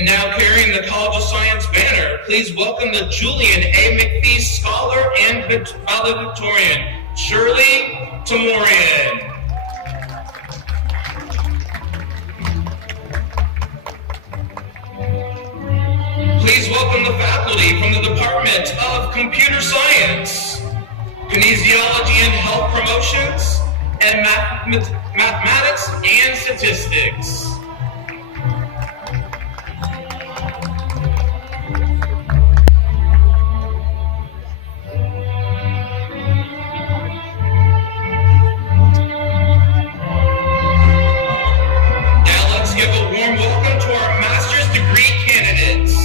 And now carrying the College of Science banner, please welcome the Julian A. McPhee Scholar and Valedictorian, Shirley Tamorian. Please welcome the faculty from the Department of Computer Science, Kinesiology and Health Promotions, and Mathematics and Statistics. Now let's give a warm welcome to our master's degree candidates.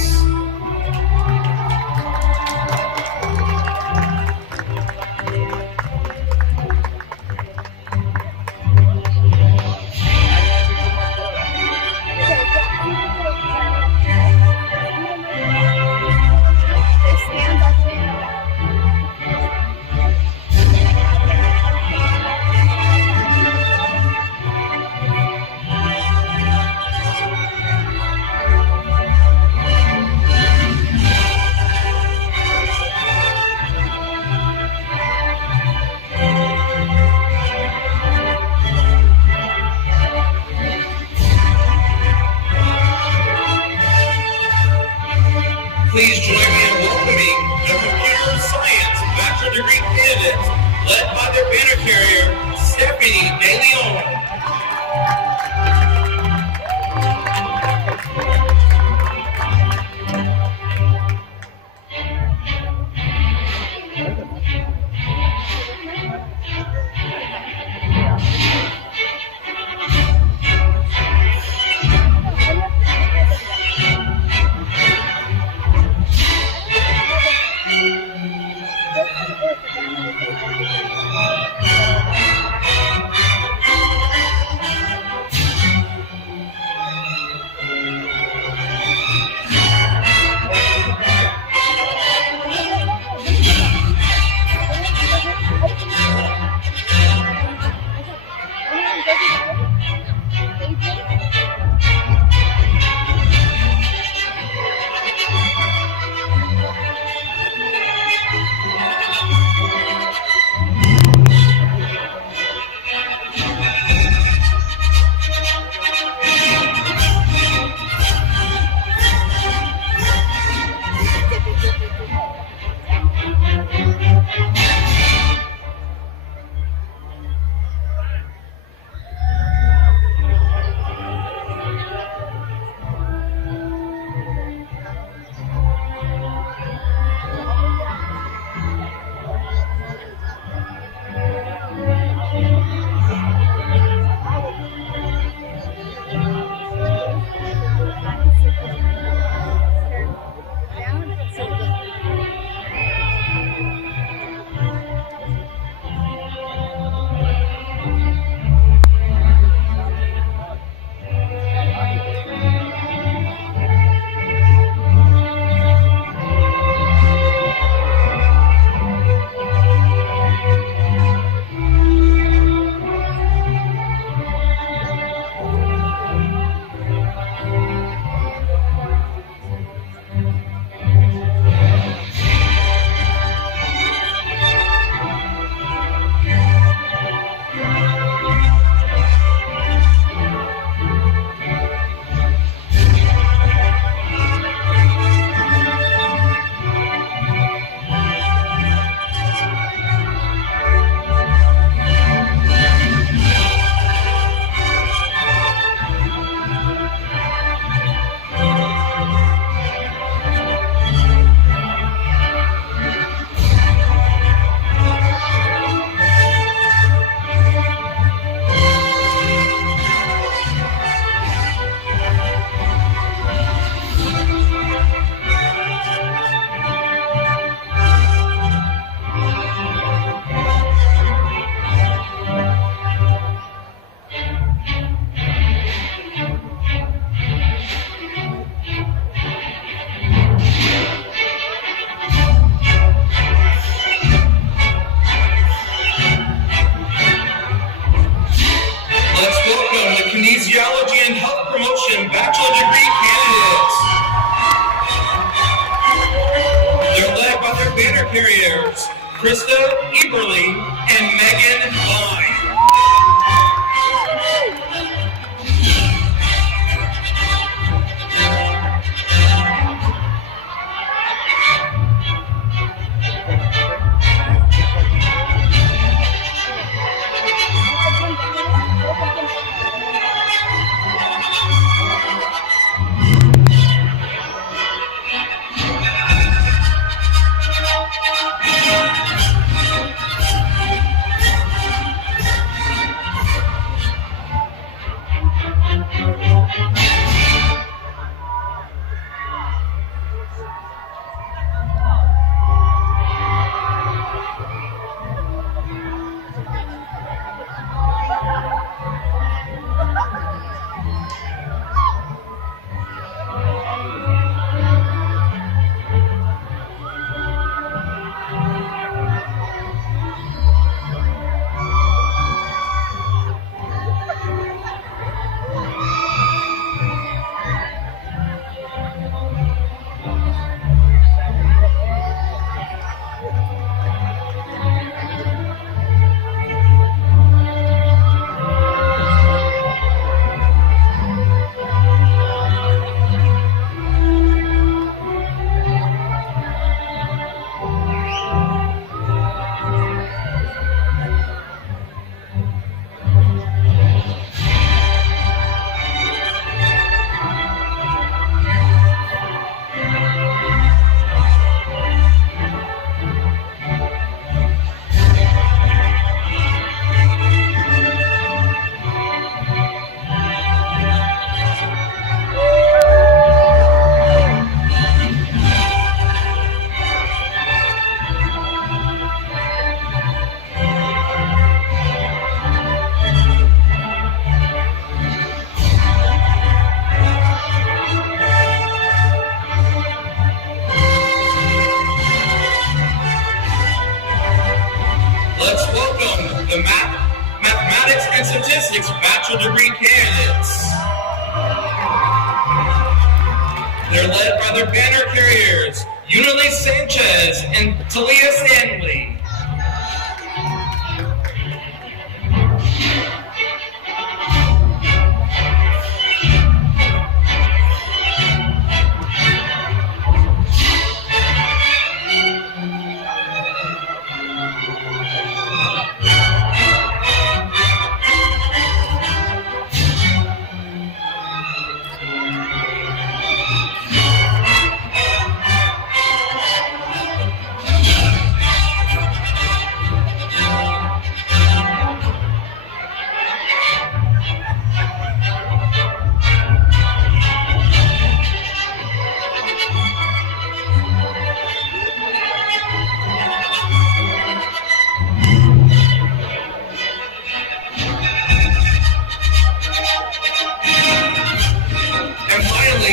Please join me in welcoming the Computer Science Bachelor Degree candidates led by their banner carrier, Stephanie De Leon. welcome the Kinesiology and Health Promotion Bachelor Degree candidates. They're led by their banner carriers, Krista Eberly and Megan Vine. Let's welcome the Mathematics and Statistics Bachelor Degree candidates. They're led by their banner carriers, Unilee Sanchez and Talia Stanley.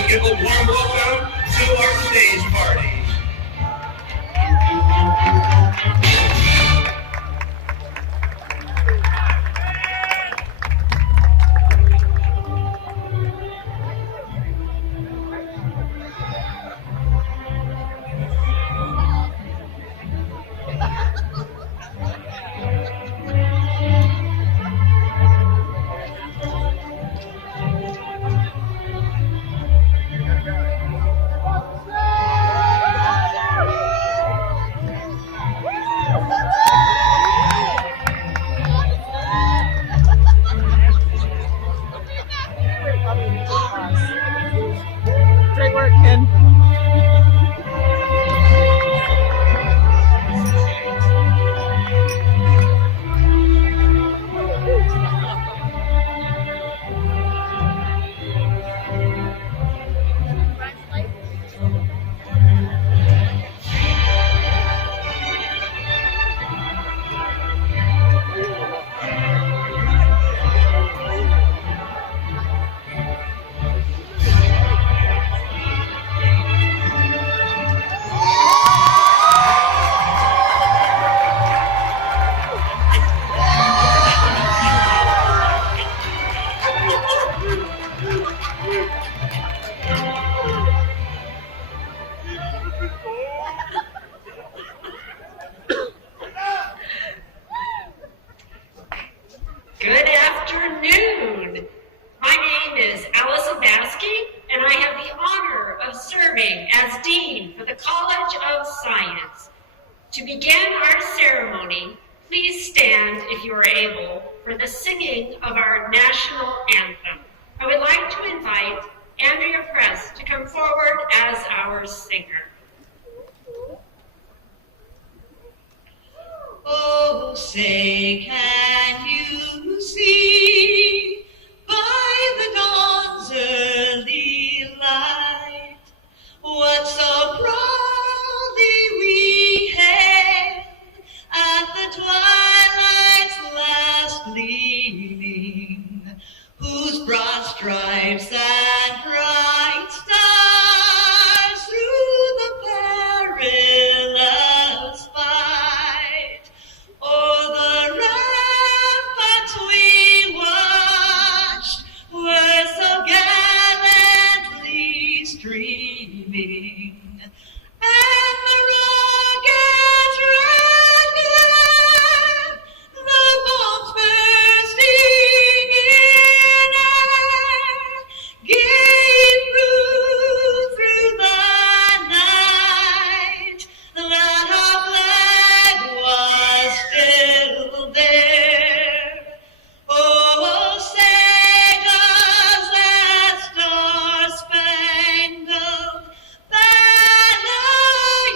Give a warm welcome to our stage party. Good afternoon. My name is Allison Baskey, and I have the honor of serving as Dean for the College of Science. To begin our ceremony, please stand if you are able for the singing of our national anthem. I would like to invite Andrea Press to come forward as our singer. Oh, say, can you see by the dawn's early light what so proudly we hailed at the twilight's last gleaming, whose broad stripes and bright stars through the perilous fight o'er the ramparts we watched were so gallantly streaming, and the rocket's red glare, the bombs bursting in air, gave proof through the night that our flag was still there. Oh, say does that star-spangled banner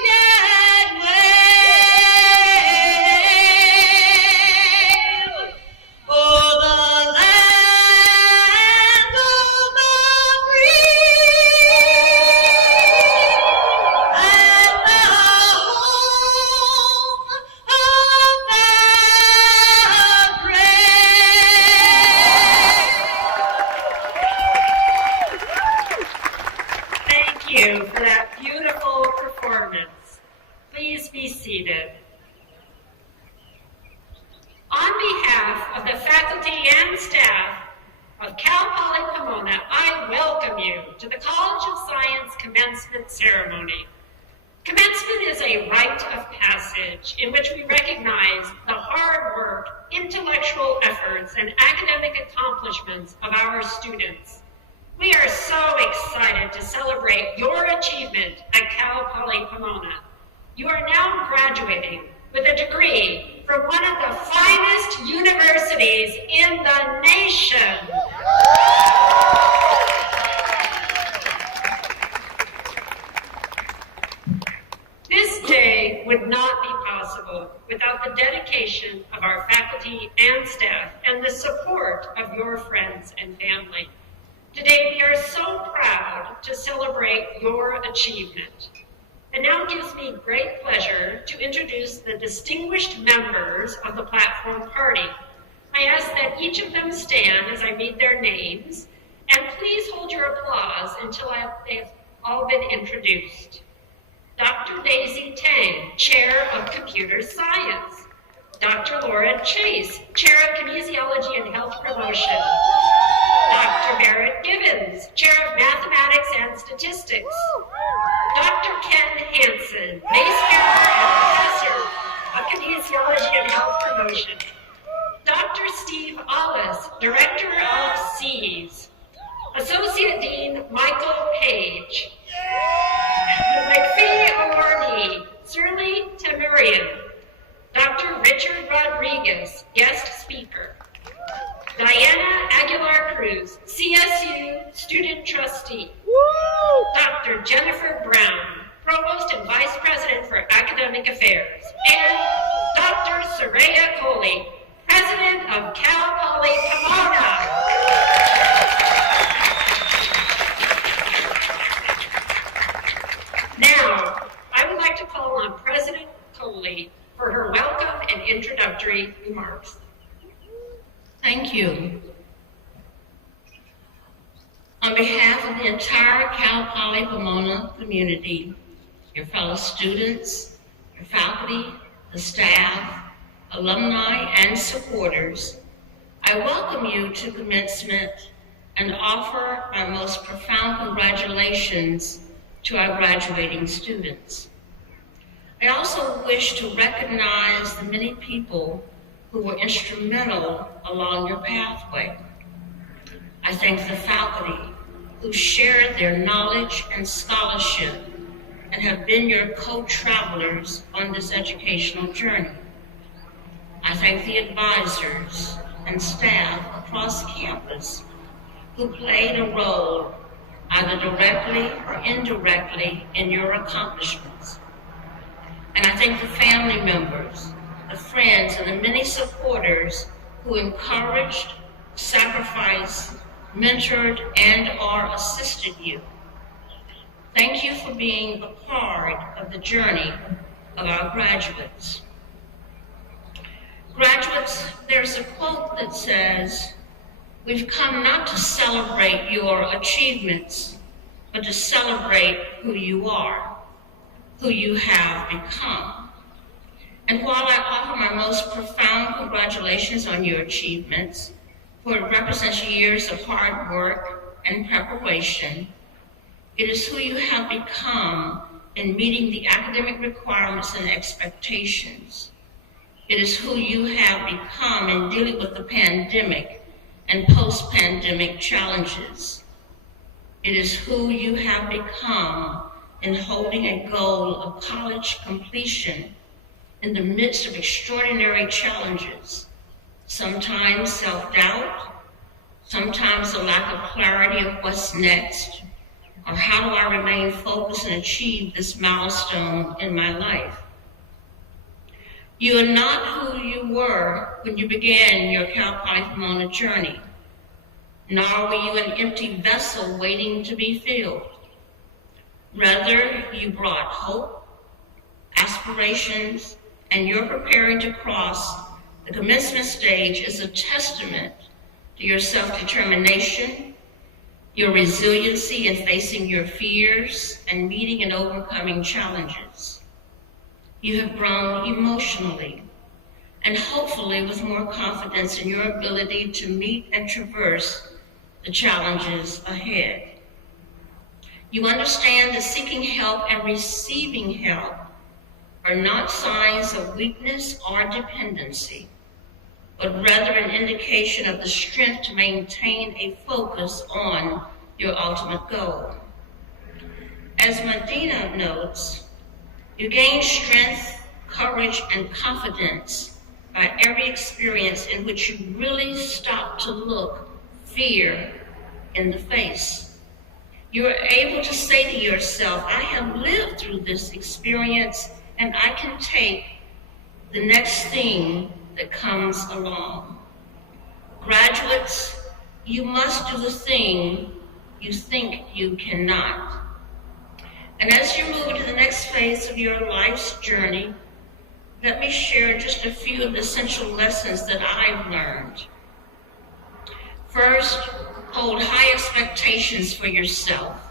yet wave o'er the land of the free and the home of the brave. Thank you for that beautiful performance. Please be seated. On behalf of the faculty and staff of Cal Poly Pomona, I welcome you to the College of Science Commencement Ceremony. Commencement is a rite of passage in which we recognize the hard work, intellectual efforts, and academic accomplishments of our students. We are so excited to celebrate your achievement at Cal Poly Pomona. You are now graduating with a degree from one of the finest universities in the nation. This day would not be possible without the dedication of our faculty and staff and the support of your friends and family. Today we are so proud to celebrate your achievement. It now gives me great pleasure to introduce the distinguished members of the platform party. I ask that each of them stand as I read their names, and please hold your applause until they've all been introduced. Dr. Daisy Tang, Chair of Computer Science. Dr. Laura Chase, Chair of Kinesiology and Health Promotion. Dr. Barrett Gibbons, Chair of Mathematics and Statistics. Dr. Ken Hansen, Vice Chair and Professor of Kinesiology and Health Promotion. Dr. Steve Ollis, Director of SEAS. Associate Dean Michael Page. McPhee Awardee, Surly Temurian. Dr. Richard Rodriguez, Guest Speaker. Diana Aguilar Cruz, CSU Student Trustee. Dr. Jennifer Brown, Provost and Vice President for Academic Affairs. And Dr. Soraya Coley, President of Cal Poly Pomona. Now, I would like to call on President Coley for her welcome and introductory remarks. Thank you. On behalf of the entire Cal Poly Pomona community, your fellow students, your faculty, the staff, alumni, and supporters, I welcome you to commencement and offer our most profound congratulations to our graduating students. I also wish to recognize the many people who who were instrumental along your pathway. I thank the faculty who shared their knowledge and scholarship and have been your co-travelers on this educational journey. I thank the advisors and staff across campus who played a role, either directly or indirectly, in your accomplishments. And I thank the family members, the friends, and the many supporters who encouraged, sacrificed, mentored, and/or assisted you. Thank you for being a part of the journey of our graduates. Graduates, there's a quote that says, "We've come not to celebrate your achievements, but to celebrate who you are, who you have become." And while I offer my most profound congratulations on your achievements, for it represents years of hard work and preparation, it is who you have become in meeting the academic requirements and expectations. It is who you have become in dealing with the pandemic and post-pandemic challenges. It is who you have become in holding a goal of college completion in the midst of extraordinary challenges, sometimes self-doubt, sometimes a lack of clarity of what's next, or how do I remain focused and achieve this milestone in my life. You are not who you were when you began your Cal Poly Pomona journey, nor were you an empty vessel waiting to be filled. Rather, you brought hope, aspirations, and you're preparing to cross the commencement stage is a testament to your self-determination, your resiliency in facing your fears and meeting and overcoming challenges. You have grown emotionally and hopefully with more confidence in your ability to meet and traverse the challenges ahead. You understand that seeking help and receiving help are not signs of weakness or dependency, but rather an indication of the strength to maintain a focus on your ultimate goal. As Medina notes, you gain strength, courage, and confidence by every experience in which you really stop to look fear in the face. You're able to say to yourself, I have lived through this experience and I can take the next thing that comes along. Graduates, you must do the thing you think you cannot. And as you move into the next phase of your life's journey, let me share just a few of the essential lessons that I've learned. First, hold high expectations for yourself.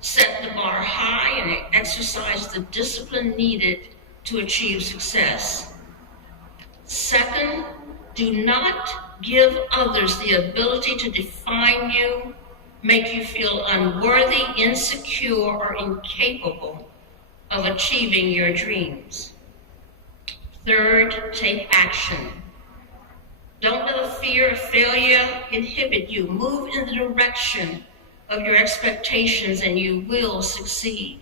Set the bar high and exercise the discipline needed to achieve success. Second, do not give others the ability to define you, make you feel unworthy, insecure, or incapable of achieving your dreams. Third, take action. Don't let the fear of failure inhibit you. Move in the direction of your expectations and you will succeed.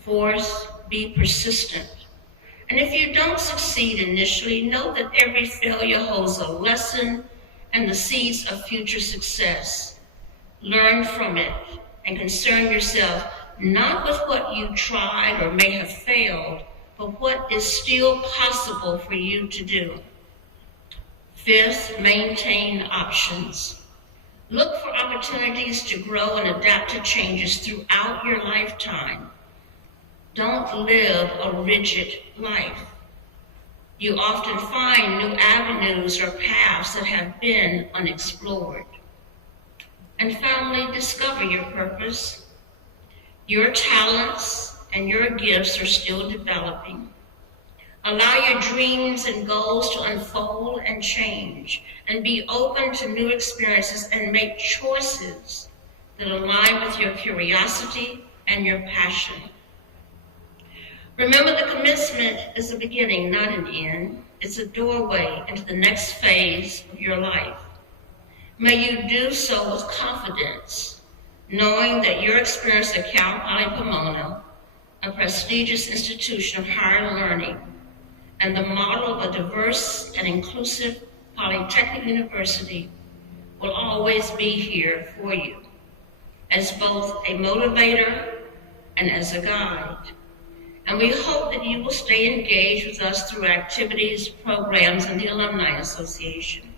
Fourth, be persistent. And if you don't succeed initially, know that every failure holds a lesson and the seeds of future success. Learn from it and concern yourself not with what you tried or may have failed, but what is still possible for you to do. Fifth, maintain options. Look for opportunities to grow and adapt to changes throughout your lifetime. Don't live a rigid life. You often find new avenues or paths that have been unexplored. And finally, discover your purpose. Your talents and your gifts are still developing. Allow your dreams and goals to unfold and change, and be open to new experiences and make choices that align with your curiosity and your passion. Remember, the commencement is a beginning, not an end, is a doorway into the next phase of your life. May you do so with confidence, knowing that your experience at Cal Poly Pomona, a prestigious institution of higher learning, and the model of a diverse and inclusive polytechnic university will always be here for you, as both a motivator and as a guide. And we hope that you will stay engaged with us through activities, programs, and the Alumni Association.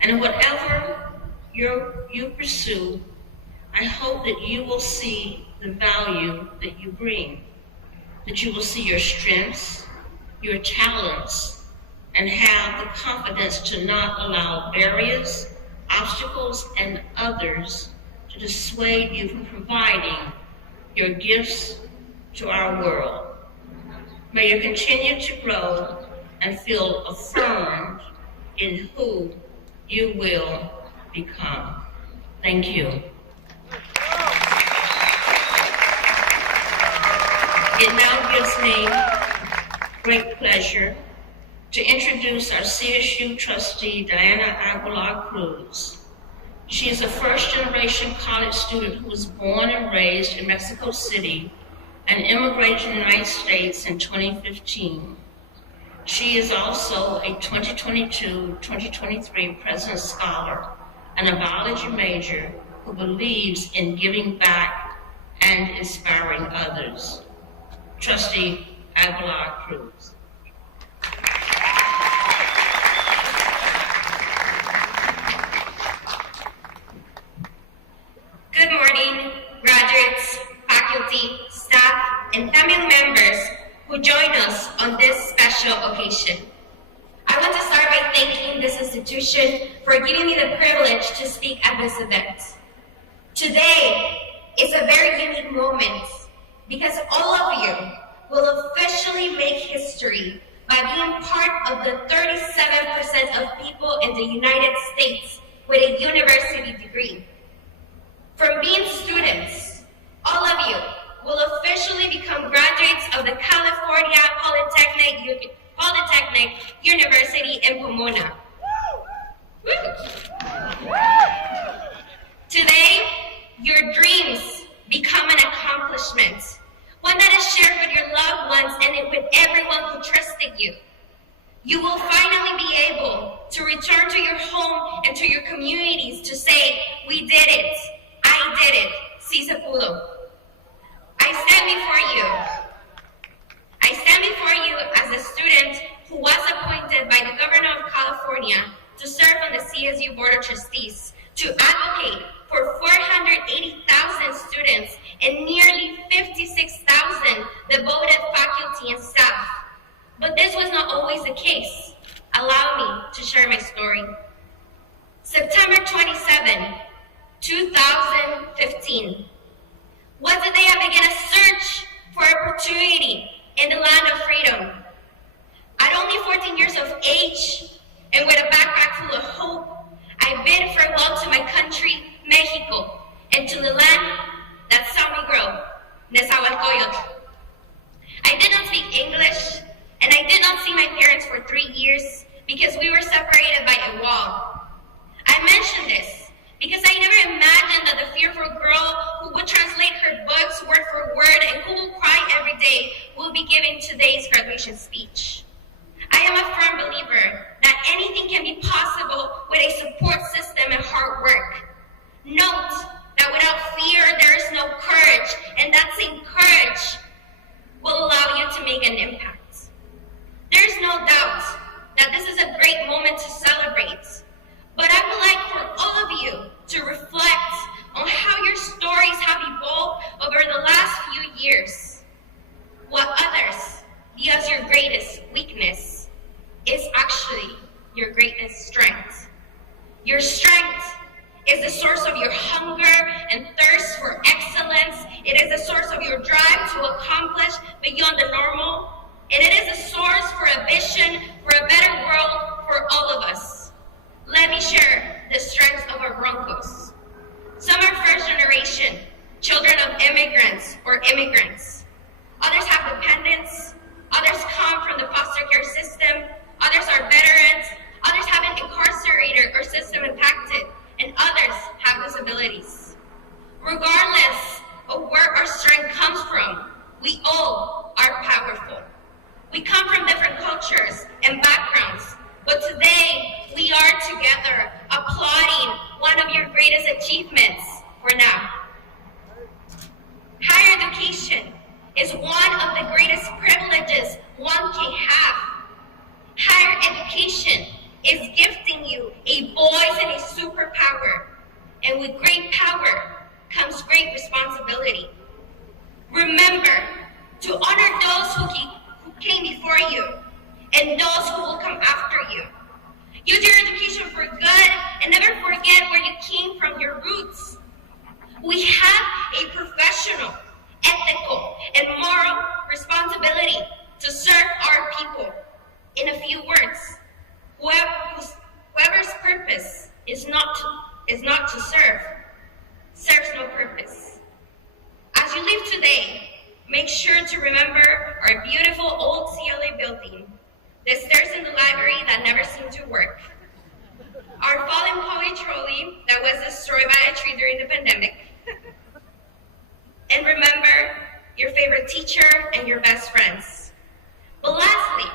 And whatever you pursue, I hope that you will see the value that you bring, that you will see your strengths, your talents, and have the confidence to not allow barriers, obstacles, and others to dissuade you from providing your gifts to our world. May you continue to grow and feel affirmed in who you will become. Thank you. It now gives me great pleasure to introduce our CSU trustee, Diana Aguilar Cruz. She is a first-generation college student who was born and raised in Mexico City and immigrated to the United States in 2015. She is also a 2022-2023 President's Scholar and a biology major who believes in giving back and inspiring others. Trustee Aguilar Cruz. Good morning, graduates, faculty, staff, and family members who join us on this special occasion. I want to start by thanking this institution for giving me the privilege to speak at this event. Today is a very unique moment because all of you will officially make history by being part of the 37% of people in the United States with a university degree. From being students, all of you will officially become graduates of the California Polytechnic University in Pomona. Today, your dreams become an accomplishment, one that is shared with your loved ones and with everyone who trusted you. You will finally be able to return to your home and to your communities to say, we did it, I did it, si se pudo. I stand before you as a student who was appointed by the Governor of California to serve on the CSU Board of Trustees to advocate for 480,000 students and nearly 56,000 devoted faculty and staff. But this was not always the case. Allow me to share my story. September 27, 2015 was the day I began a search for opportunity in the land of freedom. At only 14 years of age and with a backpack full of hope, I bid farewell to my country, Mexico, and to the land that saw me grow, Nezahualcóyotl. I did not speak English, and I did not see my parents for 3 years because we were separated by a wall. I mention this because I never imagined that the fearful girl who would translate her books word for word and who will cry every day will be giving today's graduation speech. I am a firm believer that anything can be possible with a support system and hard work. Note that without fear, there is no courage, and that same courage will allow you to make an impact. There is no doubt that this is a great moment to celebrate, but I would like for all of you to reflect on how your stories have evolved over the last few years. What others view as your greatest weakness is actually your greatest strength. Your strength is the source of your hunger and thirst for excellence. It is the source of your drive to accomplish beyond the normal. And it is a source for a vision for a better world for all of us. Let me share the strengths of our Broncos. Some are first generation, children of immigrants or immigrants. Others have dependents. Others come from the foster care system. together applauding one of your greatest achievements for now. Higher education is one of the greatest privileges one can have. Higher education is gifting you a voice and a superpower. And with great power comes great responsibility. Remember to honor those who came before you and those who will come after you. Use your education for good and never forget where you came from, your roots. We have a professional, ethical, and moral responsibility to serve our people. In a few words, whoever's purpose is not to serve, serves no purpose. As you leave today, make sure to remember our beautiful old CLA building, the stairs in the library that never seemed to work, our fallen poly trolley that was destroyed by a tree during the pandemic, and remember your favorite teacher and your best friends. But lastly,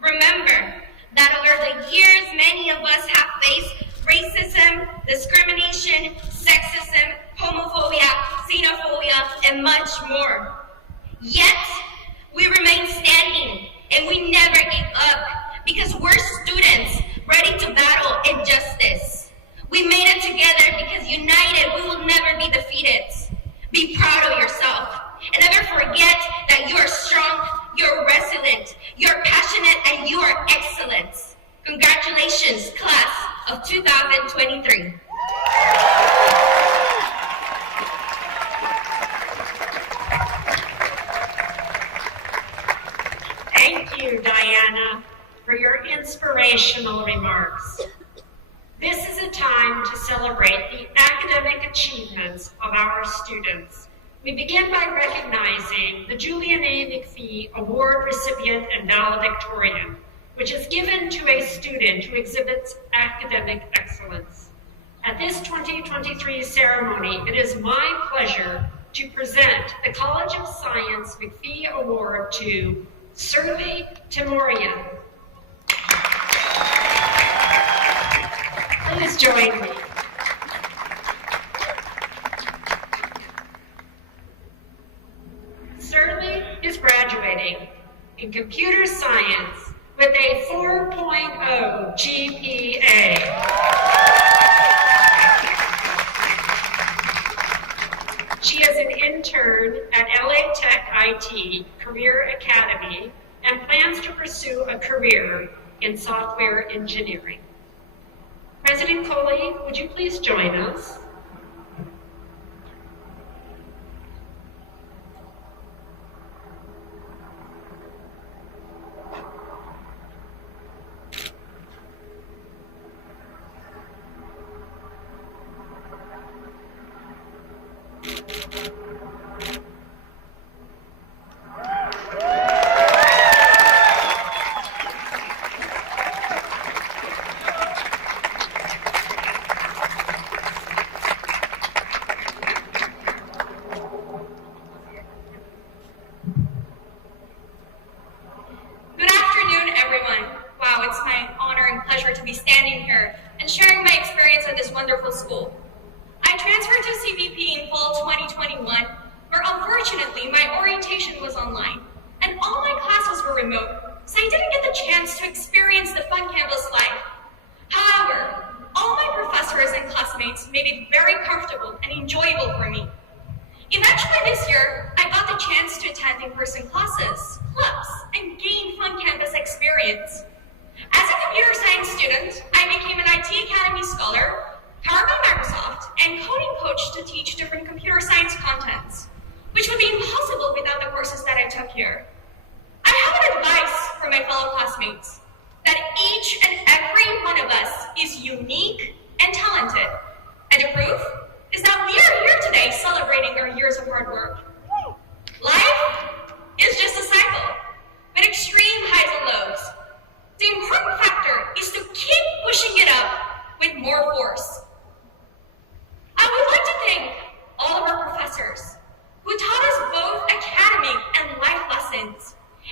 remember that over the years, many of us have faced racism, discrimination, sexism, homophobia, xenophobia, and much more. Yet, we remain standing and we never give up because we're students ready to battle injustice. We made it together because united we will never be defeated. Be proud of yourself and never forget that you are strong, you're resilient, you're passionate, and you are excellent. Congratulations, class of 2023. Thank you, Diana, for your inspirational remarks. This is a time to celebrate the academic achievements of our students. We begin by recognizing the Julian A. McPhee Award recipient and valedictorian, which is given to a student who exhibits academic excellence. At this 2023 ceremony, it is my pleasure to present the College of Science McPhee Award to Shirley Timorian. Please join me. Shirley is graduating in computer science with a 4.0 GPA. She is an intern at LA Tech IT Career Academy and plans to pursue a career in software engineering. President Coley, would you please join us?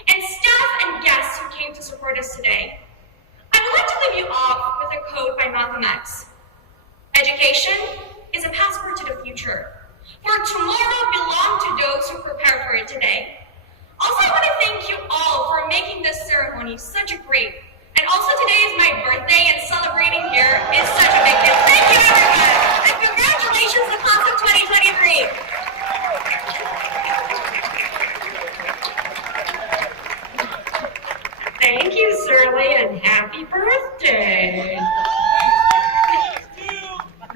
And staff and guests who came to support us today. I would like to leave you off with a quote by Malcolm X. Education is a passport to the future, for tomorrow belongs to those who prepare for it today. Also, I want to thank you all for making this ceremony such a great, and also today is my birthday, and celebrating here is such a big deal. Thank you, everyone, and congratulations to Class of 2023. Thank you, Shirley, and happy birthday.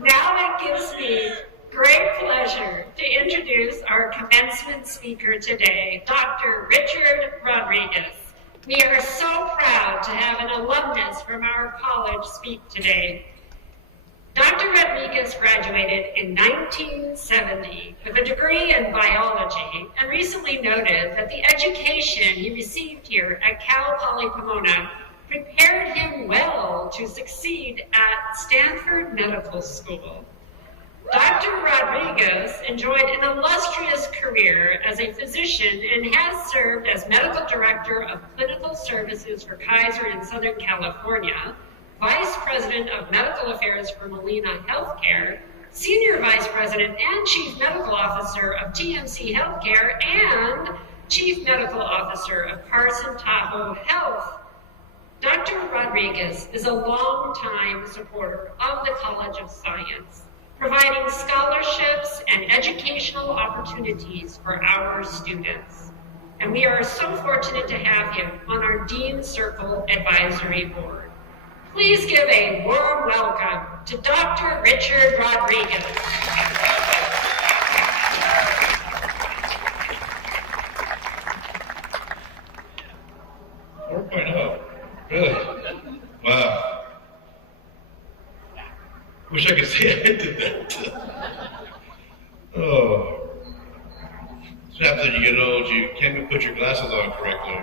Now it gives me great pleasure to introduce our commencement speaker today, Dr. Richard Rodriguez. We are so proud to have an alumnus from our college speak today. Dr. Rodriguez graduated in 1970 with a degree in biology and recently noted that the education he received here at Cal Poly Pomona prepared him well to succeed at Stanford Medical School. Dr. Rodriguez enjoyed an illustrious career as a physician and has served as medical director of clinical services for Kaiser in Southern California, Vice President of Medical Affairs for Molina Healthcare, Senior Vice President and Chief Medical Officer of TMC Healthcare, and Chief Medical Officer of Carson Tahoe Health. Dr. Rodriguez is a longtime supporter of the College of Science, providing scholarships and educational opportunities for our students. And we are so fortunate to have him on our Dean Circle Advisory Board. Please give a warm welcome to Dr. Richard Rodriguez. Really? Wow. Wish I could say I did that. Oh. It's happens when you get old, you can't even put your glasses on correctly.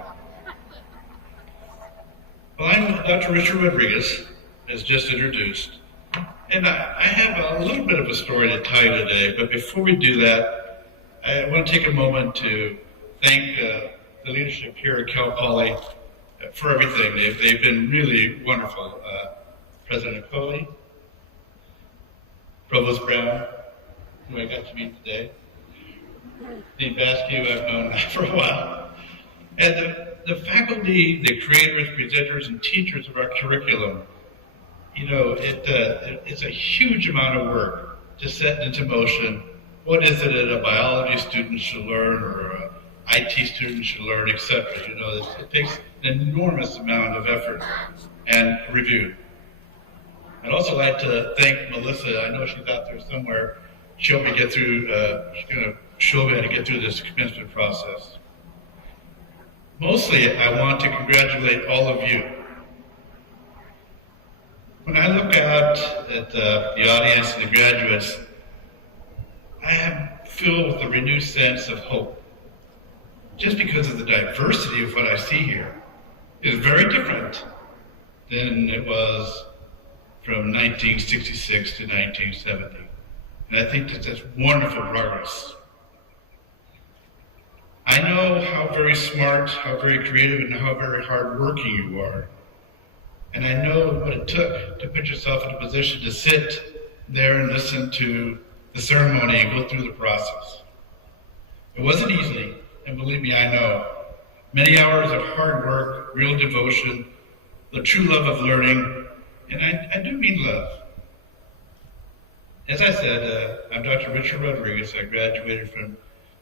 Well, I'm Dr. Richard Rodriguez, as just introduced, and I have a little bit of a story to tell you today, but before we do that, I want to take a moment to thank the leadership here at Cal Poly for everything. They've been really wonderful. President Coley, Provost Brown, who I got to meet today, Dean Basque, I've known for a while, and the faculty, the creators, presenters, and teachers of our curriculum. You know, it's a huge amount of work to set into motion what is it that a biology student should learn or an IT student should learn, etc. You know, it takes an enormous amount of effort and review. I'd also like to thank Melissa. I know she's out there somewhere. She'll be get through. She's going to show me how to get through this commencement process. Mostly, I want to congratulate all of you. When I look out at the audience and the graduates, I am filled with a renewed sense of hope. Just because of the diversity of what I see here is very different than it was from 1966 to 1970. And I think that's wonderful progress. I know how very smart, how very creative, and how very hardworking you are. And I know what it took to put yourself in a position to sit there and listen to the ceremony and go through the process. It wasn't easy, and believe me, I know. Many hours of hard work, real devotion, the true love of learning, and I do mean love. As I said, I'm Dr. Richard Rodriguez. I graduated from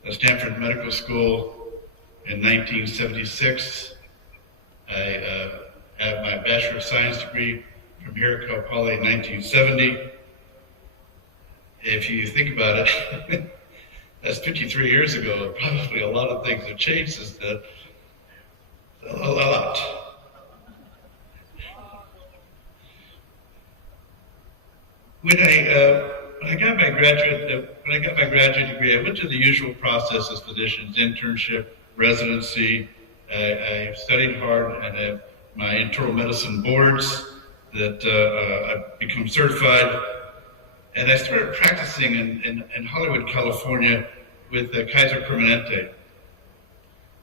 Stanford Medical School in 1976. I have my Bachelor of Science degree from here at Cal Poly in 1970. If you think about it, that's 53 years ago. Probably a lot of things have changed since then. A lot. When I got my graduate degree, I went through the usual process as physicians: internship, residency. I studied hard, and I have my internal medicine boards that I've become certified. And I started practicing in Hollywood, California, with Kaiser Permanente.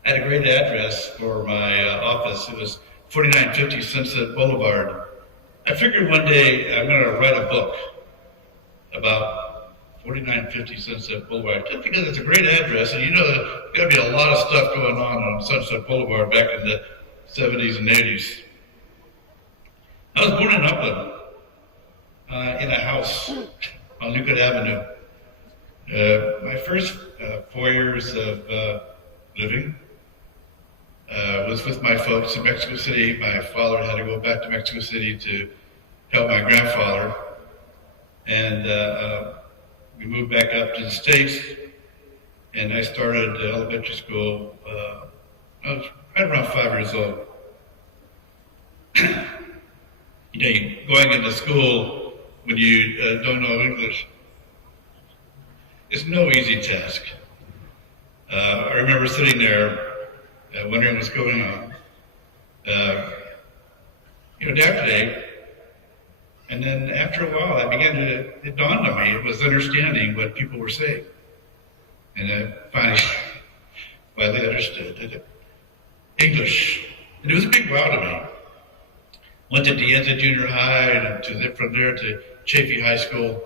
I had a great address for my office. It was 4950 Sunset Boulevard. I figured one day I'm going to write a book about 4950 Sunset Boulevard, just because it's a great address, and you know there's got to be a lot of stuff going on Sunset Boulevard back in the 70s and 80s. I was born in Upland, in a house on Newcott Avenue. My first 4 years of living was with my folks in Mexico City. My father had to go back to Mexico City to help my grandfather, and we moved back up to the States, and I started elementary school. I was right around 5 years old. You know, going into school when you don't know English, it's no easy task. I remember sitting there wondering what's going on. You know, day after day, and then after a while, it dawned on me, it was understanding what people were saying. And I finally understood that English. And it was a big wow to me. Went to Dianza Junior High, and from there to Chaffey High School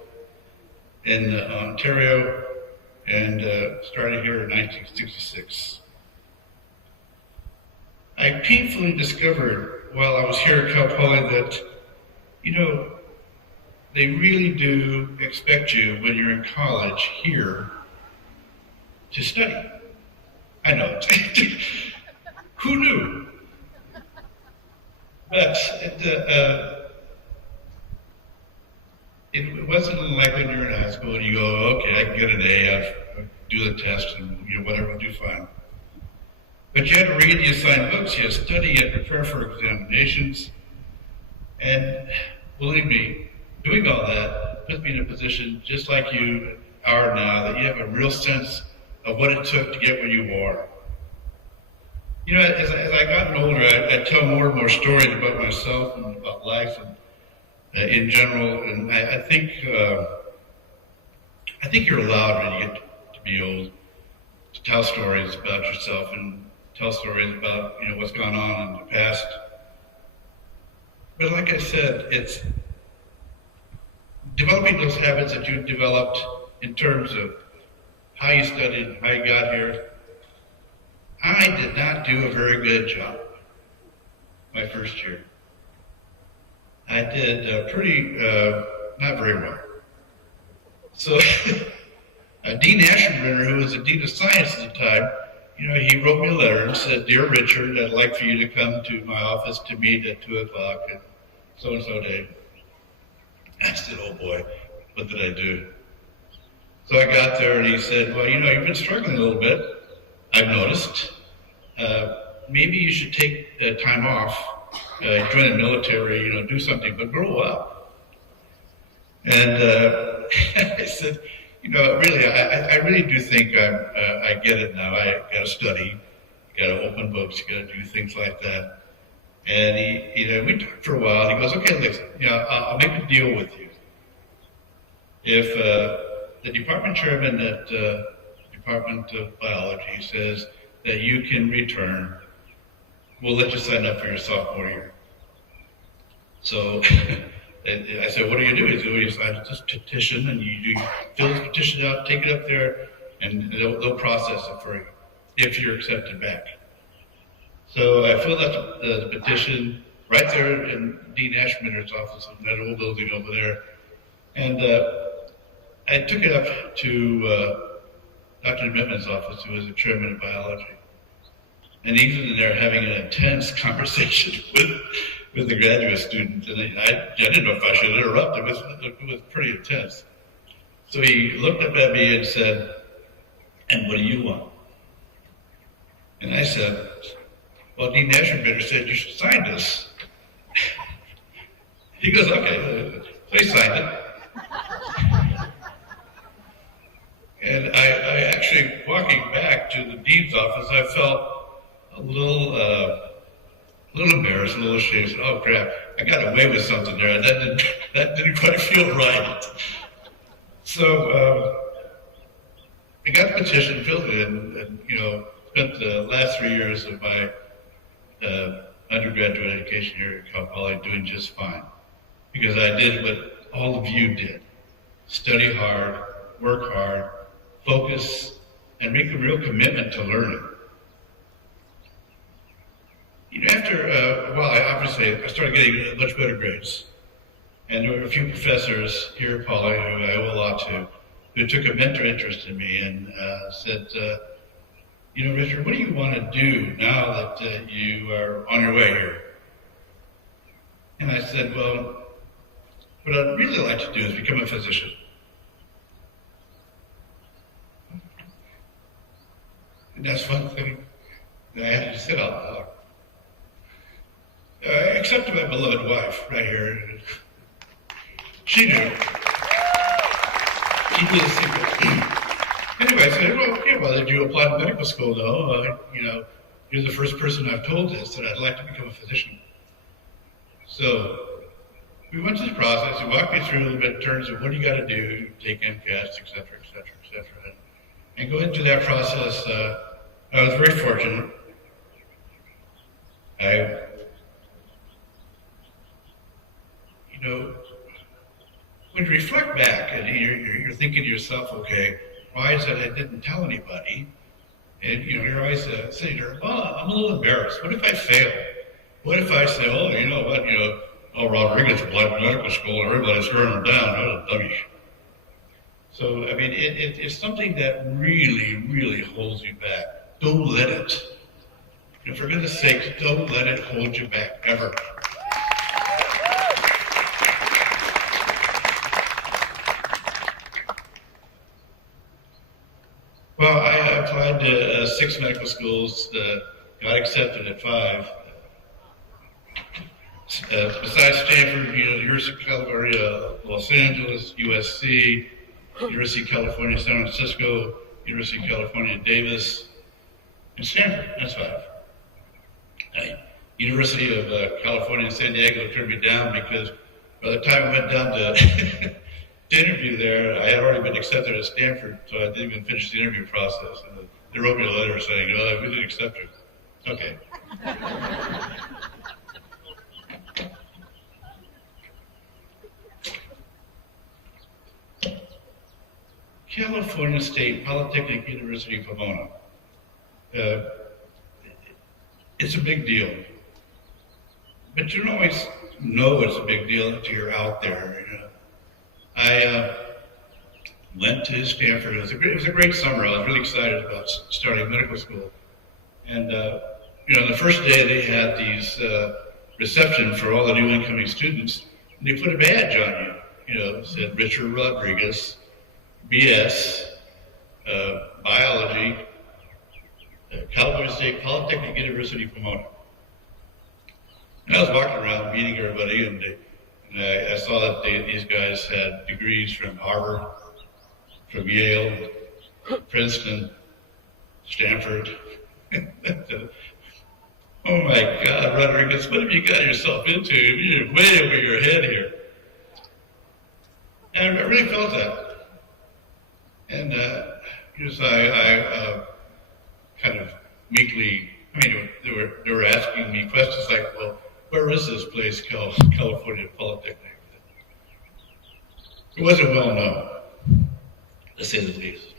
in Ontario, and started here in 1966. I painfully discovered while I was here at Cal Poly that, you know, they really do expect you when you're in college here to study. I know. Who knew? But it wasn't like when you're in high school and you go, okay, I can get an A, I'll do the test, and you know, whatever, I'll do fine. But you had to read the assigned books, you had to study and prepare for examinations. And believe me, doing all that puts me in a position just like you are now, that you have a real sense of what it took to get where you are. You know, as I gotten older, I tell more and more stories about myself and about life and in general. And I think you're allowed when you get to be old to tell stories about yourself and tell stories about, you know, what's gone on in the past. But like I said, it's developing those habits that you developed in terms of how you studied and how you got here. I did not do a very good job my first year. I did not very well. So Dean Ashenbrenner, who was the Dean of Science at the time, you know, he wrote me a letter and said, "Dear Richard, I'd like for you to come to my office to meet at 2 o'clock and so-and-so day." I said, oh boy, what did I do? So I got there and he said, well, you know, you've been struggling a little bit, I've noticed. Maybe you should take time off, join the military, you know, do something, but grow up. And I said, you know, really, I really do think I get it now. I got to study, got to open books, got to do things like that. And he, you know, we talked for a while. He goes, okay, listen, you know, I'll make a deal with you. If the department chairman at Department of Biology says that you can return, we'll let you sign up for your sophomore year. So I said, what do you do? He said, well, you sign this petition and you fill this petition out, take it up there, and they'll process it for you if you're accepted back. So I filled out the petition right there in Dean Ashminder's office in that old building over there. And I took it up to Dr. Mittman's office, who was the chairman of biology. And he's in there having an intense conversation with the graduate students. And I didn't know if I should interrupt. It was pretty intense. So he looked up at me and said, and what do you want? And I said, well, Dean Ashenbrenner said you should sign this. He goes, okay. So he signed it. And I actually, walking back to the dean's office, I felt a little embarrassed, a little ashamed. I said, oh crap, I got away with something there. That didn't quite feel right. So I got the petition, filled it in, and you know, spent the last 3 years of my undergraduate education here at Cal Poly doing just fine. Because I did what all of you did. Study hard, work hard, focus, and make a real commitment to learning. You know, after a while, I started getting much better grades. And there were a few professors here at Poly who I owe a lot to, who took a mentor interest in me and said, you know, Richard, what do you want to do now that you are on your way here? And I said, well, what I'd really like to do is become a physician. And that's one thing that I had to say out loud. Except my beloved wife right here. She knew. She knew the secret. Anyway, I said, well, okay, well, did you apply to medical school, though? You know, you're the first person I've told this, that I'd like to become a physician. So we went through the process. He walked me through a little bit in terms of what you got to do, take MCAS, et cetera, et cetera, et cetera. And going through that process, I was very fortunate. You know, when you reflect back and you're thinking to yourself, okay, why is it I didn't tell anybody? And you know, you're always sitting there, well, I'm a little embarrassed. What if I fail? What if I say, oh, you know what, oh, Rodriguez applied to medical school and everybody's throwing him down. Oh, dummy. So, I mean, it's something that really, really holds you back. Don't let it. And for goodness sakes, don't let it hold you back, ever. Well, I applied to 6 medical schools, got accepted at 5. Besides Stanford, University of California, Los Angeles, USC, University of California, San Francisco, University of California, Davis, and Stanford. That's 5. University of California, San Diego turned me down because by the time I went down to interview there, I had already been accepted at Stanford, so I didn't even finish the interview process. And they wrote me a letter saying, oh, we didn't accept you. Okay. California State Polytechnic University, Pomona. It's a big deal. But you don't always know it's a big deal until you're out there. I went to Stanford. It was a great summer. I was really excited about starting medical school. And the first day they had these reception for all the new incoming students, and they put a badge on you. It said Richard Rodriguez, BS, biology, California State Polytechnic University, Pomona. And I was walking around meeting everybody, and I saw that these guys had degrees from Harvard, from Yale, Princeton, Stanford. Oh my God, Rodriguez, what have you got yourself into? You're way over your head here. And I really felt that. And I kind of meekly, they were asking me questions like, well, where is this place called California Polytechnic? It wasn't well known, to say the least.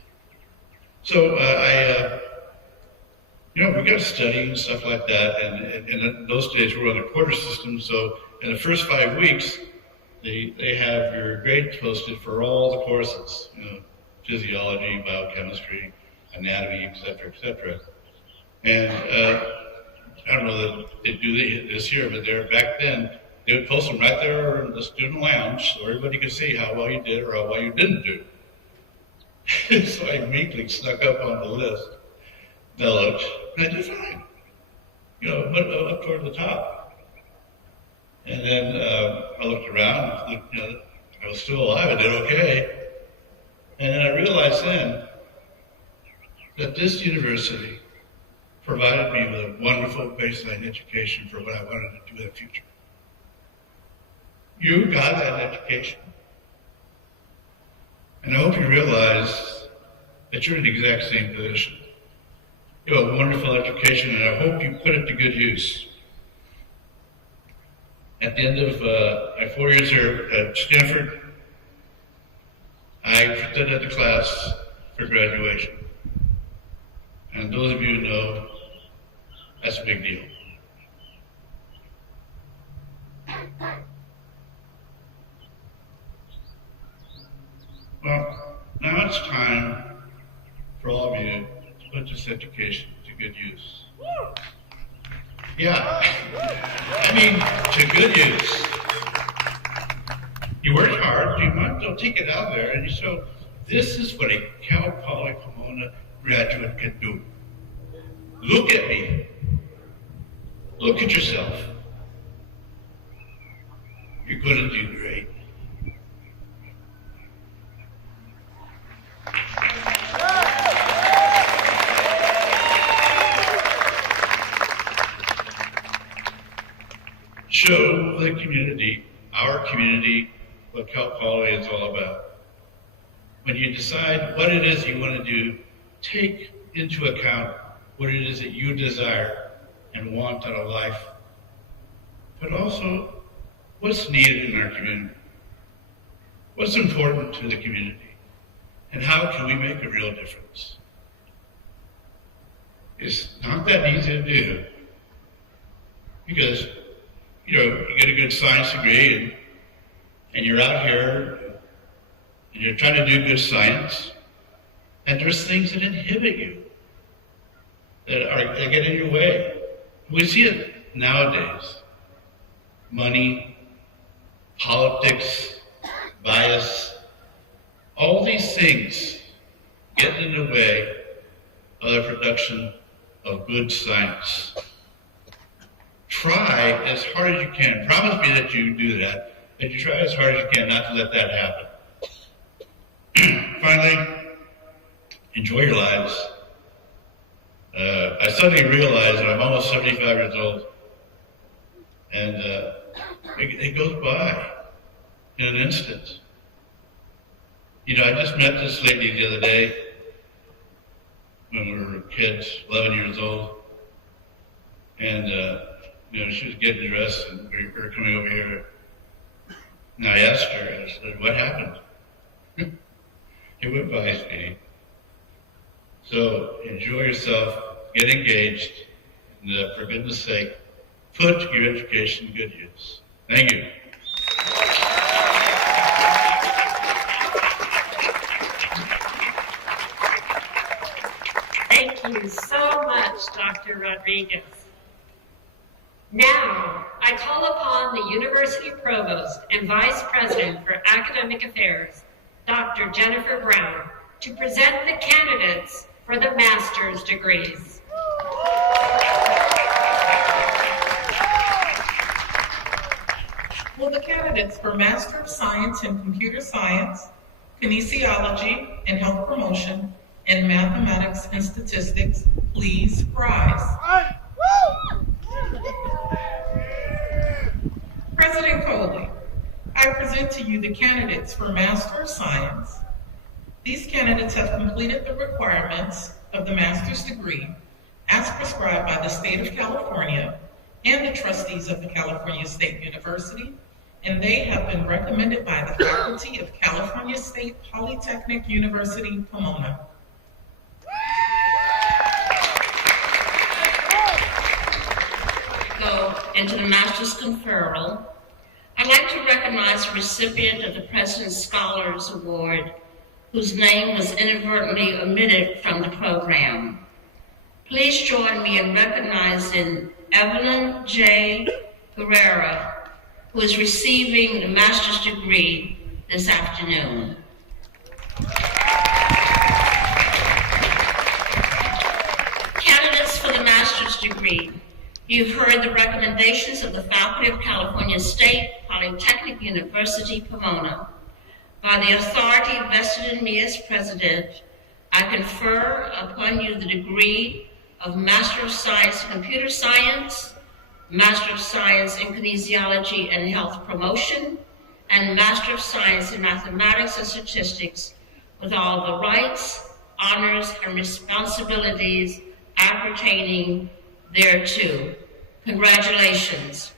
So we got studying and stuff like that, and in those days we were on a quarter system, so in the first 5 weeks, they have your grades posted for all the courses, physiology, biochemistry, anatomy, et cetera, and I don't know that they do this here, but back then, they would post them right there in the student lounge so everybody could see how well you did or how well you didn't do. So I meekly snuck up on the list, developed, and I did fine. Up toward the top. And then I looked around, I was still alive, I did okay. And then I realized then that this university provided me with a wonderful baseline education for what I wanted to do in the future. You got that education. And I hope you realize that you're in the exact same position. You have a wonderful education, and I hope you put it to good use. At the end of my 4 years here at Stanford, I presented the class for graduation. And those of you who know, that's a big deal. Well, now it's time for all of you to put this education to good use. Yeah, I mean, to good use. You work hard, you might as well take it out there and you show this is what a Cal Poly Pomona graduate can do. Look at me. Look at yourself. You're going to do great. Show the community, our community, what Cal Poly is all about. When you decide what it is you want to do, take into account what it is that you desire and want out of life, but also what's needed in our community, what's important to the community, and how can we make a real difference. It's not that easy to do, because you get a good science degree and you're out here and you're trying to do good science, and there's things that inhibit you, that get in your way. We see it nowadays. Money, politics, bias, all these things get in the way of the production of good science. Try as hard as you can. Promise me that you do that you try as hard as you can not to let that happen. Finally, enjoy your lives. I suddenly realized that I'm almost 75 years old, and it goes by in an instant. I just met this lady the other day when we were kids, 11 years old, and she was getting dressed, and we were coming over here. And I asked her, I said, what happened? It went by, sweetie. So enjoy yourself, get engaged, and for goodness sake, put your education to good use. Thank you. Thank you so much, Dr. Rodriguez. Now, I call upon the University Provost and Vice President for Academic Affairs, Dr. Jennifer Brown, to present the candidates for the master's degrees. Will the candidates for Master of Science in Computer Science, Kinesiology and Health Promotion, and Mathematics and Statistics please rise? President Coley, I present to you the candidates for Master of Science. These candidates have completed the requirements of the master's degree as prescribed by the state of California and the trustees of the California State University, and they have been recommended by the faculty of California State Polytechnic University, Pomona. Go into the master's conferral. I'd like to recognize the recipient of the President's Scholars Award, whose name was inadvertently omitted from the program. Please join me in recognizing Evelyn J. Guerrera, who is receiving the master's degree this afternoon. Candidates for the master's degree. You've heard the recommendations of the faculty of California State Polytechnic University, Pomona. By the authority vested in me as president, I confer upon you the degree of Master of Science in Computer Science, Master of Science in Kinesiology and Health Promotion, and Master of Science in Mathematics and Statistics, with all the rights, honors, and responsibilities appertaining thereto. Congratulations.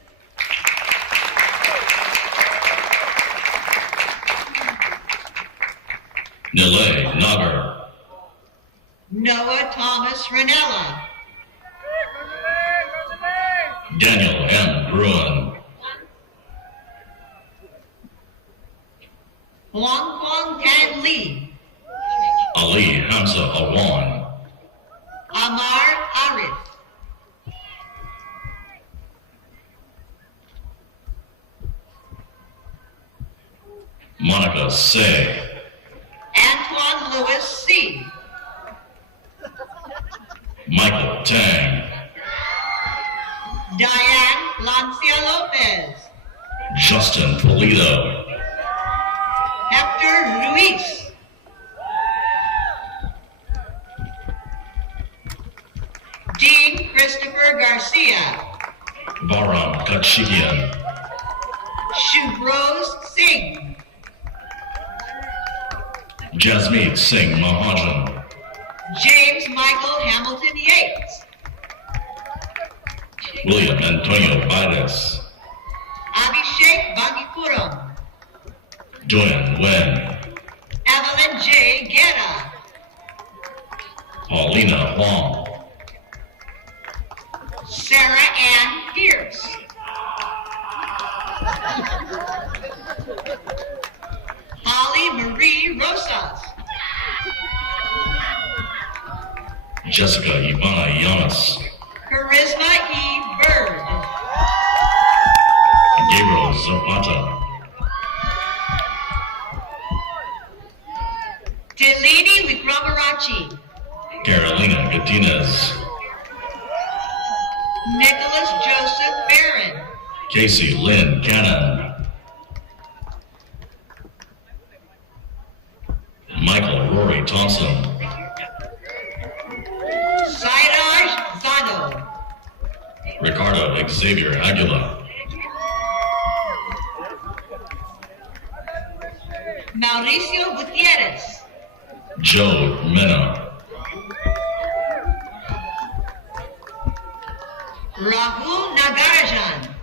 Nile Nagar, Noah Thomas Ranella, Daniel M. Gruen, Huang Quang Tan Lee, Ali Hamza Awan, Amar Arif, Monica Say, Antoine Lewis C., Michael Tang, Diane Lancia Lopez, Justin Polito, Hector Ruiz, Dean Christopher Garcia, Varam Kachikian, Shubrose Singh, Jasmeet Singh Mahajan, James Michael Hamilton Yates, William Antonio Baez, Abhishek Bangipuram, Duan Wen, Evelyn J. Guerra, Paulina Huang, Sarah Ann Pierce, Holly Marie Rosas, Jessica Ivana Yamas, Charisma E. Bird, Gabriel Zapata, Delini Wickramaratchi, Carolina Gadinez, Nicholas Joseph Barron, Casey Lynn Cannon, Michael Rory Thompson, Sairaj Zano, Ricardo Xavier Aguila, Mauricio Gutierrez, Joe Mena, Rahul Nagarajan,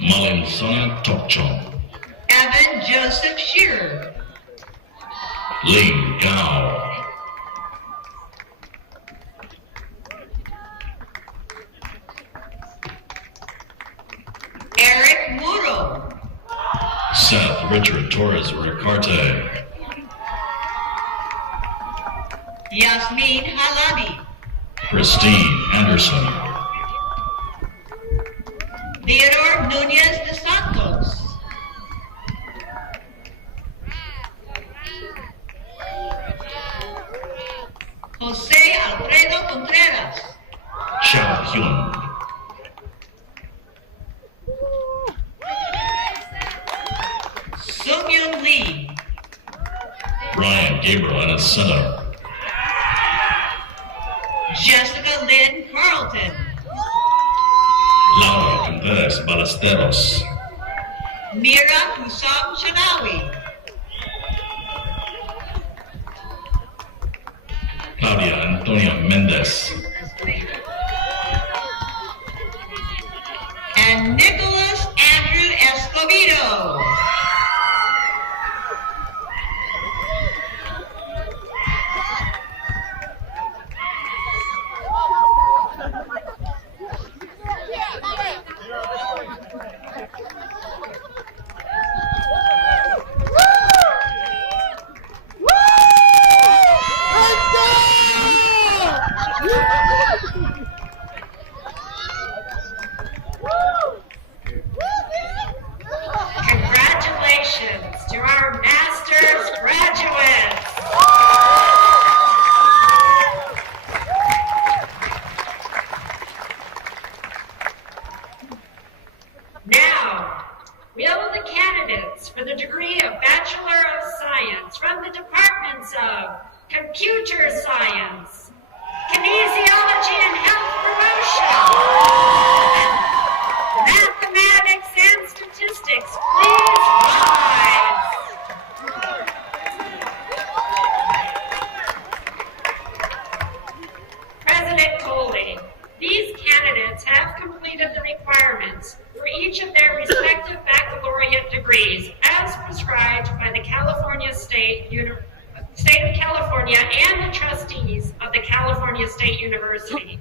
Malin Sana Tokchon, Evan Joseph Shearer, Ling Gao, Eric Muro, Seth Richard Torres Ricarte, Yasmin Halabi, Christine Anderson, Theodore Nunez de Santos, Jose Alfredo Contreras, Xiao Hyun, Sung-Yun Lee, Ryan Gabriel and his center, Jessica Lynn Carlton, Laura Contreras Ballesteros, Mira Husam Shanawi, Claudia Antonia Mendez, and Nicholas Andrew Escobedo. Congratulations to our master's graduates. Now, will the candidates for the degree of Bachelor of Science from the departments of Computer Science, Kinesiology and Health Promotion, Mathematics and Statistics, please rise. President Coley, these candidates have completed the requirements for each of their respective baccalaureate degrees as prescribed by the California State of California and the trustees of the California State University.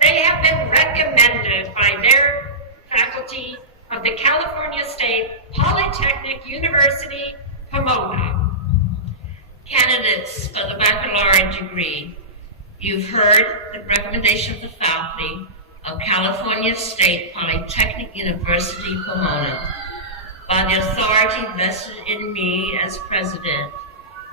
They have been recommended by their faculty of the California State Polytechnic University, Pomona. Candidates for the baccalaureate degree, you've heard the recommendation of the faculty of California State Polytechnic University, Pomona. By the authority vested in me as president,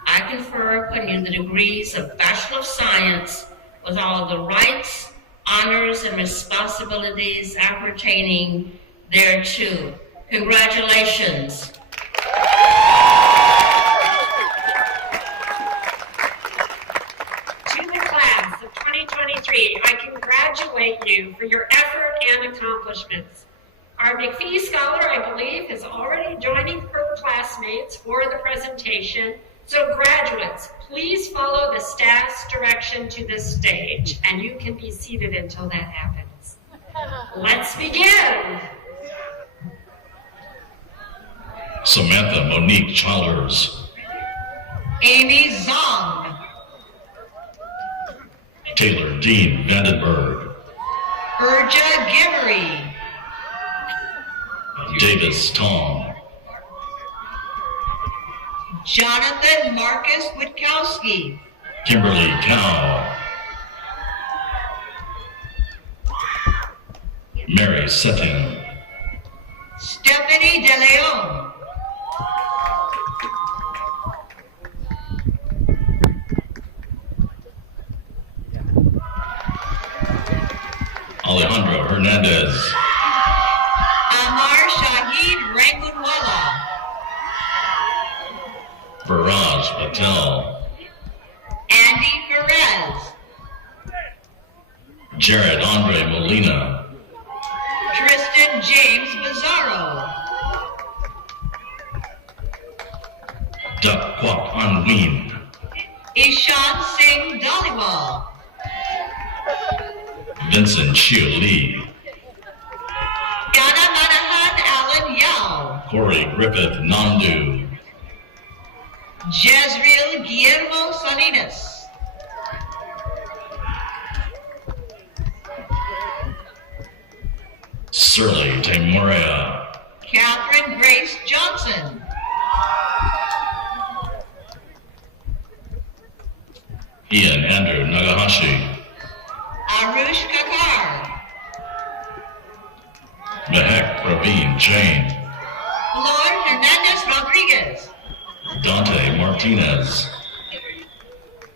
I confer upon you the degrees of Bachelor of Science with all the rights, honors, and responsibilities appertaining thereto. Congratulations. To the class of 2023, I congratulate you for your effort and accomplishments. Our McPhee Scholar, I believe, is already joining her classmates for the presentation. So graduates, please follow the staff's direction to the stage, and you can be seated until that happens. Let's begin. Samantha Monique Childers. Amy Zong. Taylor Dean Vandenberg. Urja Givery. Davis Tom. Jonathan Marcus Witkowski. Kimberly Cow. Mary Setting. Stephanie De Leon. Alejandro Hernandez. Amar Shahid Rangunwala. Barraj Patel. Andy Perez. Jared Andre Molina. Tristan James Bizarro. Duck Kwok Anween. Ishan Singh Dhaliwal. Vincent Chiu Lee. Yana Manahan Alan Yao. Corey Griffith Nandu. Jezreel Guillermo Salinas. Surly Temuria. Catherine Grace Johnson. Ian Andrew Nagahashi. Arush Kakar. Mehek Praveen Jain. Lord Hernandez Rodriguez. Dante Martinez.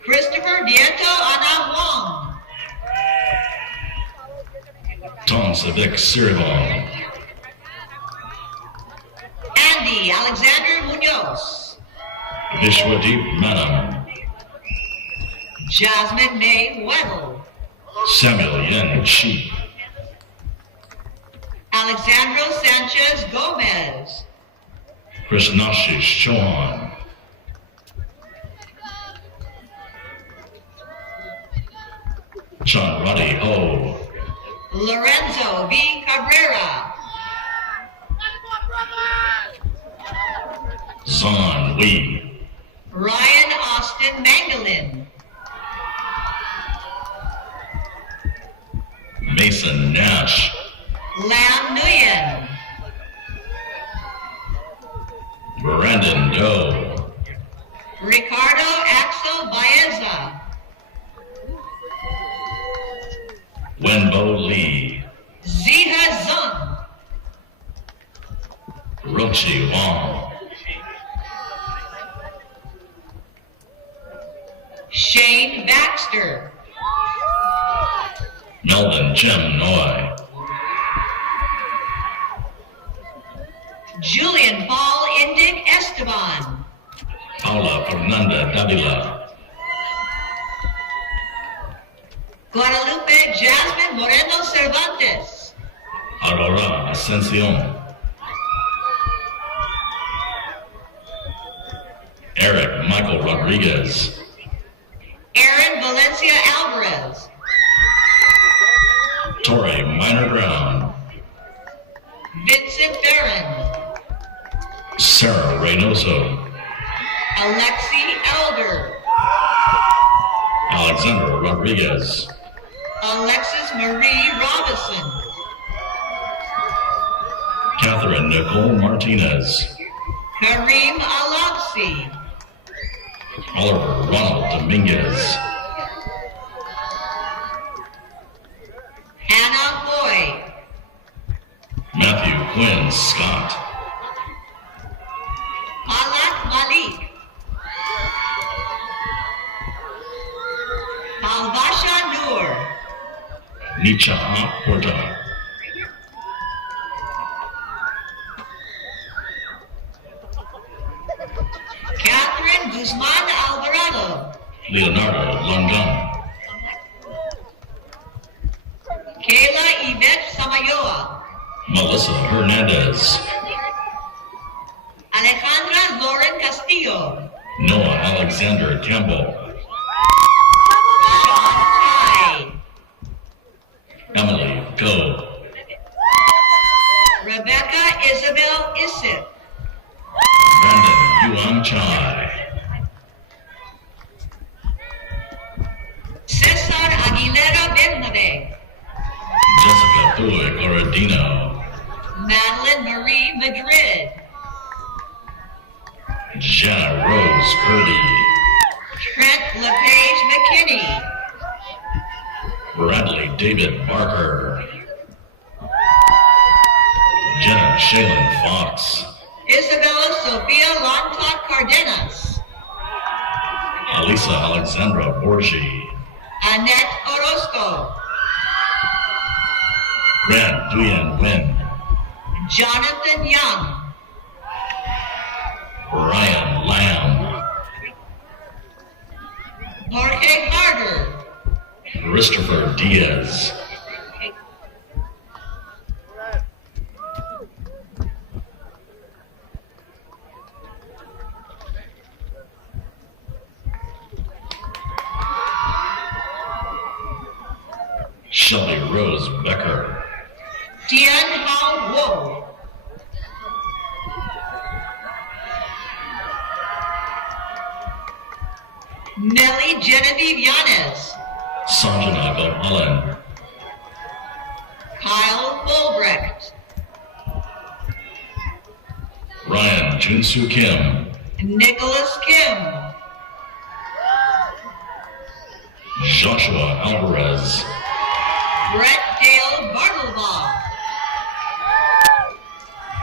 Christopher Viento Ana Wong. Tom Savic Sirivon. Andy Alexander Munoz. Vishwadeep Manam. Jasmine May Weddle. Samuel Yen Chi. Alexandro Sanchez Gomez. Krishnashish Chauhan. John Roddy Ho. Lorenzo V. Cabrera. Zon Wee. Ryan Austin Mangalin. Mason Nash. Lam Nguyen. Brandon Doe. Ricardo Axel Baeza. Wenbo Lee. Ziha Zung. Rochi Wong. Shane Baxter. Melvin Jim Noy. Julian Paul Indig Esteban. Paula Fernanda Davila. Guadalupe Jasmine Moreno Cervantes. Aurora Ascension. Eric Michael Rodriguez. Aaron Valencia Alvarez. Torrey Minor Brown. Vincent Barron. Sarah Reynoso. Alexi Elder, Alexandra Rodriguez, Alexis Marie Robinson, Catherine Nicole Martinez, Kareem Alapsi, Oliver Ronald Dominguez, Hannah Boyd, Matthew Quinn Scott, Alat Malik, Alvasha Noor, Nietzsche Porta, Catherine Guzman Alvarado, Leonardo London, Kayla Yvette Samayoa, Melissa Hernandez, Alejandra Lauren Castillo, Noah Alexander Campbell, Sean Tai, Emily Go, Rebecca Isabel Isip, Brandon Yuan Chai, Cesar Aguilera Bernabe, Jessica Thuy Corradino, Madeline Marie Madrid, Jenna Rose Purdy, Trent LePage McKinney, Bradley David Barker, Jenna Shaylin Fox, Isabella Sofia Lontot Cardenas, Alisa Alexandra Borgi, Annette Orozco, Grant Duyen Nguyen, Jonathan Young, Ryan Lamb, Jorge Harder, Christopher Diaz, Shelly Rose Becker, Tian Hao Wu, Nelly Genevieve Yanez, Sanjana Gopalan, Kyle Fulbrecht, Ryan Junsu Kim, Nicholas Kim, Joshua Alvarez, Brett Dale Bartelbaugh,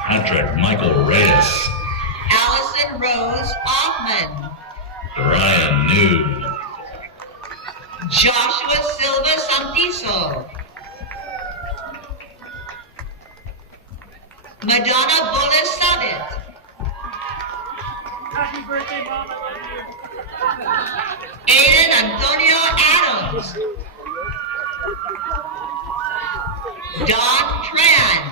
Patrick Michael Reyes, Allison Rose Offman, Ryan New, Joshua Silva Santiso, Madonna Bolas Sabit, Happy birthday, Mom. I love you. Aiden Antonio Adams, Don Tran,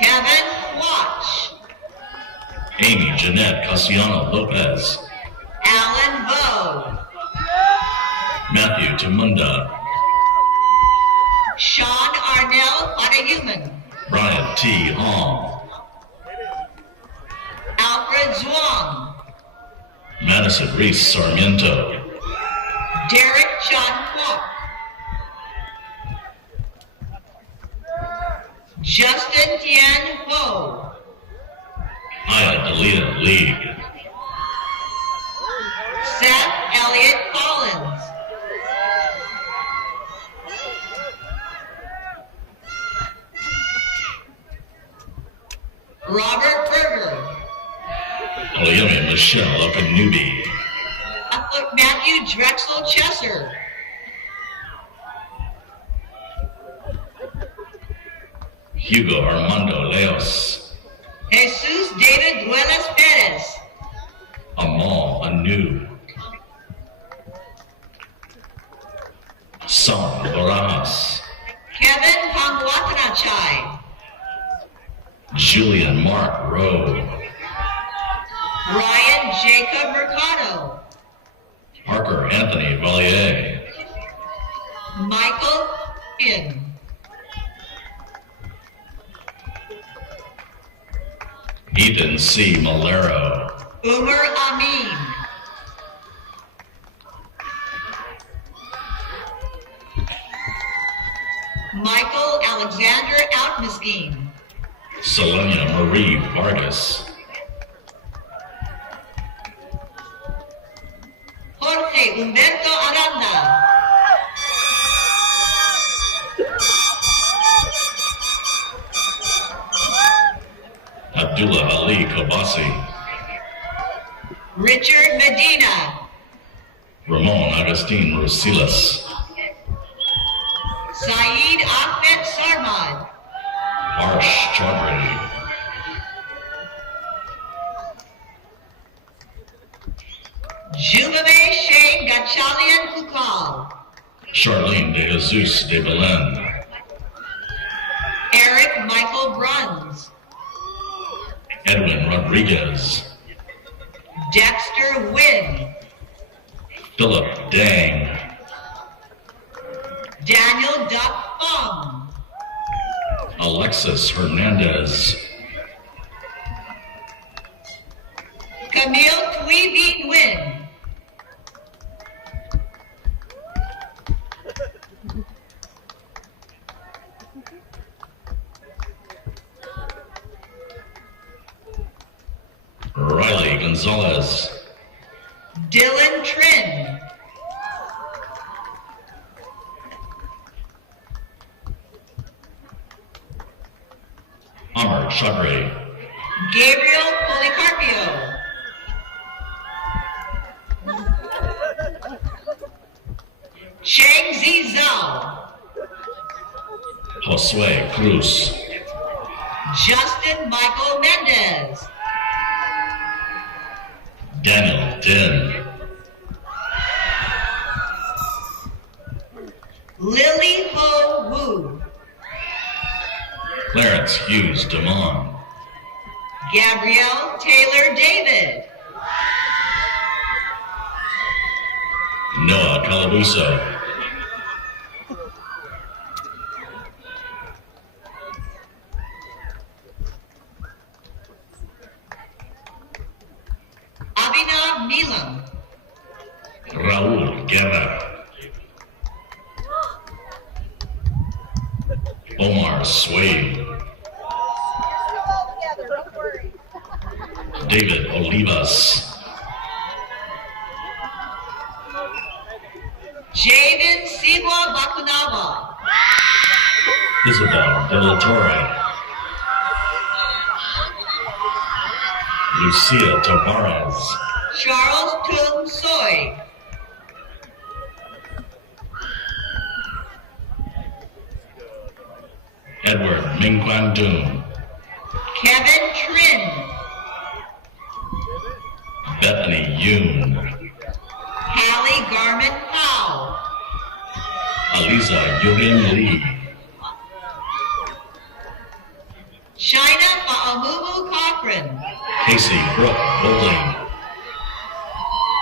Kevin Watch, Amy Jeanette Cassiano Lopez, Alan Bowe, Matthew Tamunda, Sean Arnell Padahuman, Brian T. Hong, Alfred Zhuang, Madison Reese Sarmiento, Derek John Kwok, Justin Tien Ho, Aya Delia League, Seth Elliott Collins, Robert Berger, Oyemi Michelle Okanubi, Matthew Drexel Chesser, Hugo Armando Leos, Jesus David Duelas Perez, Amal Anu, Sam Barajas, Kevin Pangwatanachai, Julian Mark Rowe, Ryan Jacob Mercado, Parker Anthony Valier, Michael Finn, Ethan C. Malero. Umar Amin. Michael Alexander Outmiskin. Selenia Marie Vargas. Jorge Humberto Aranda. Abdullah Ali Kobasi. Richard Medina. Ramon Agustin Rosilas. Saeed Ahmed Sarmad. Harsh Chaudhry. Jumame Shane Gachalian Kukal. Charlene de Jesus de Belen. Eric Michael Bruns. Edwin Rodriguez. Dexter Wynn. Philip Dang. Daniel Duck Fung. Alexis Hernandez. Camille Tweeveen Wynn. Riley Gonzalez. Dylan Trin. Amar Chaudhry. Gabriel Policarpio. Cheng Zi Zhao. Josue Cruz. Justin Michael Mendez. Daniel Din. Lily Ho Wu. Clarence Hughes Damon. Gabrielle Taylor David. Noah Calabuso. Abhinav Neelam. Raul Guerra. Omar Swade. David Olivas. Jaden Sigwa Bakunava. Isabel De La Torre. Lucia Tavares. Charles Tung Soy. Edward Mingquan Doon. Kevin Trin. Bethany Yoon. Hallie Garmin Powell. Aliza Yurin Lee. China Fa'amumu Cochran. Casey Brooke Bowling.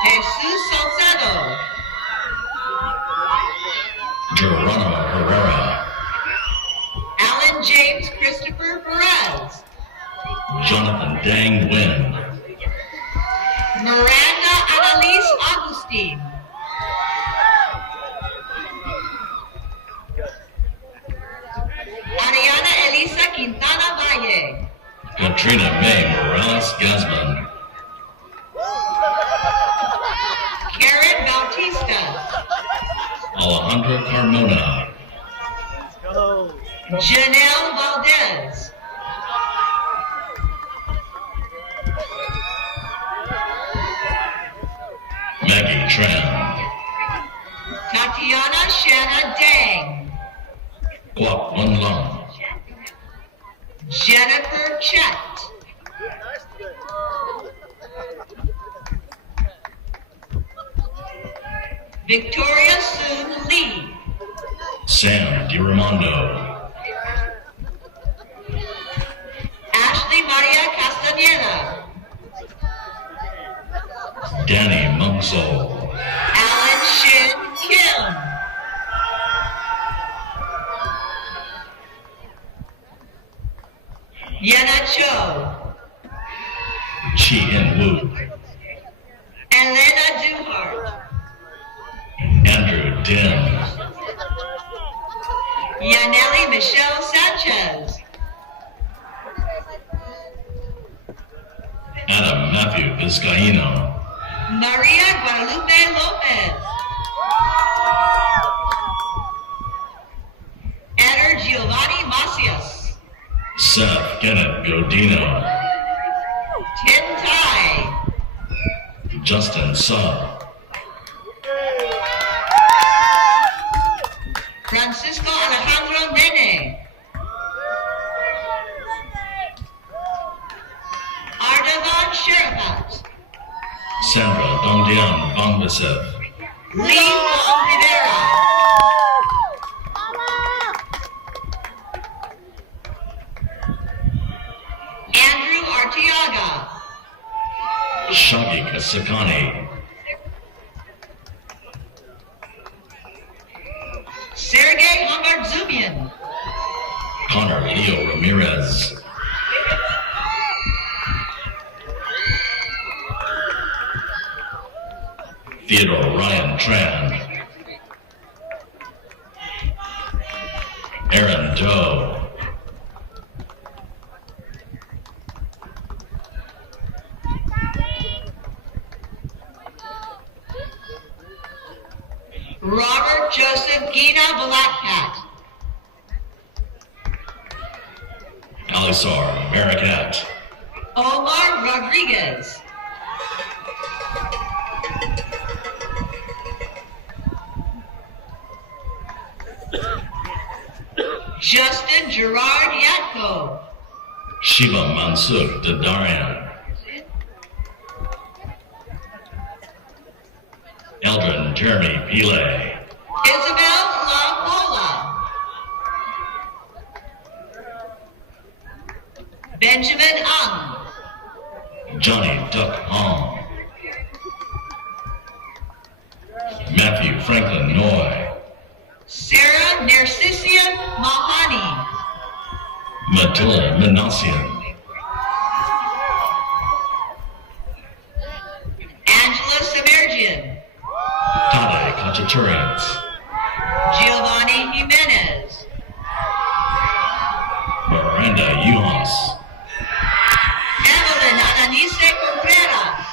Jesus Salcedo. Geronimo Herrera. Alan James Christopher Perez. Jonathan Dang Wynn. Miranda Annalise Augustine. Ariana Elisa Quintana Valle. Katrina May Morales Gazman. Karen Bautista. Alejandra Carmona. Janelle Valdez. Maggie Tran. Tatiana Shanna Dang. Guap Wan Long. Jennifer Chet. Victoria Soon Lee. Sam DiRamondo. Ashley Maria Castañeda. Danny Mungsol. Alan Shin Kim. Yenna Cho. Chi In Wu, Elena Duhart, Andrew Dim, Yaneli Michelle Sanchez, Adam Matthew Vizcaino, Maria Guadalupe Lopez, Eder Giovanni Macias, Seth Kenneth Godino, Tin Tai, Justin Sub, Francisco Alejandro Nene, Ardavan Sherifat, Sandra Dongdian Bangbasev, Lee Juan Rivera, Andrew Artiaga, Shagi Kasakani, Sergey Hamarzumian, Connor Leo Ramirez, Theodore Ryan Tran, Aaron Doe, Robert Joseph Gina Blackcat, Alisar Maricat, Omar Rodriguez, Justin Gerard Yatko, Shiva Mansur Dadarian, Eldrin Jeremy Pile, Isabel Lamola, Benjamin Ung, Johnny Duck Hong, Matthew Franklin Noy, Sarah Narcissian Mahani, Matilda Manassian, Angela Semergian, Tade Kachaturians, Giovanni Jimenez, Miranda Yuhas, Evelyn Ananice Contreras,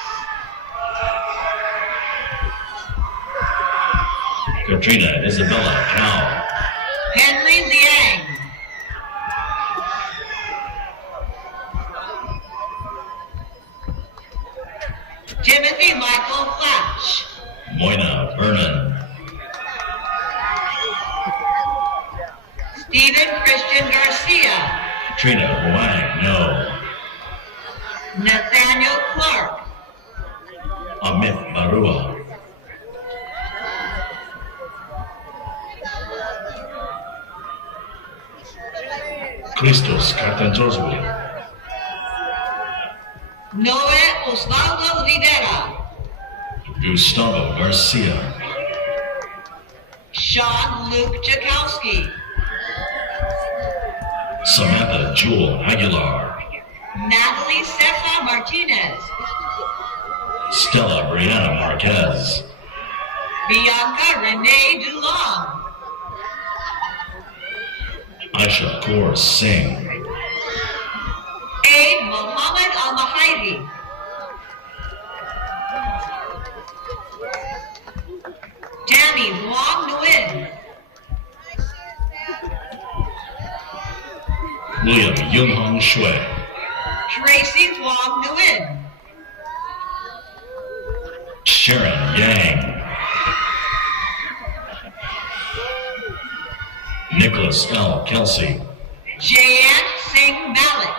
Katrina Isabella Cow, Henry Liang, Timothy Michael Flash, Moina Vernon, Stephen Christian Garcia, Trina Huang No, Nathaniel Clark, Amit Barua, Christos Cartantoswi, Noé Osvaldo Rivera, Gustavo Garcia, Sean Luke Jakowski, Samantha Jewel Aguilar, Natalie Ceja Martinez, Stella Brianna Marquez, Bianca Renee Dulong, Aisha Kaur Singh, A. Mohammed Al-Mahiri, Tammy Wong Nguyen, William Yunhong Shui, Tracy Wong Nguyen, Sharon Yang, Nicholas L. Kelsey, Jayant Singh Malik,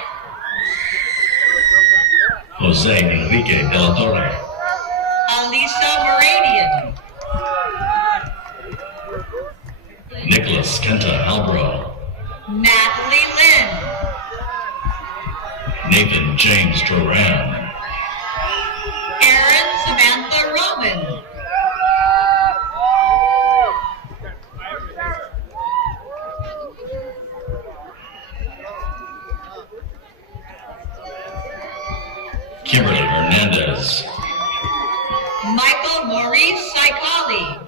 Jose Enrique de la Torre, Alisa Moradian, Nicholas Kenta Albro, Natalie Lynn, Nathan James Duran, Erin Samantha Roman, Kimberly Hernandez. Michael Maurice Saikali.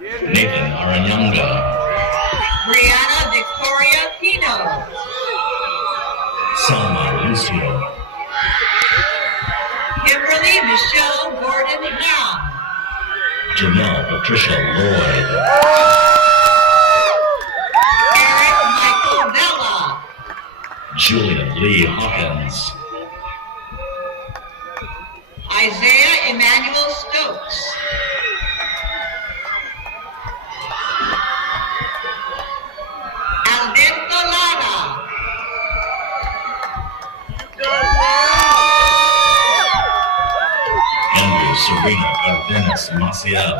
Nathan Aranyanga. Brianna Victoria Pino. Salma Lucio. Kimberly Michelle Gordon Ham. Janelle Patricia Lloyd. Eric Michael Vela. Julian Lee Hawkins. Isaiah Emmanuel Stokes. Alberto Lara. Andrew Serena Cardenas Maciel.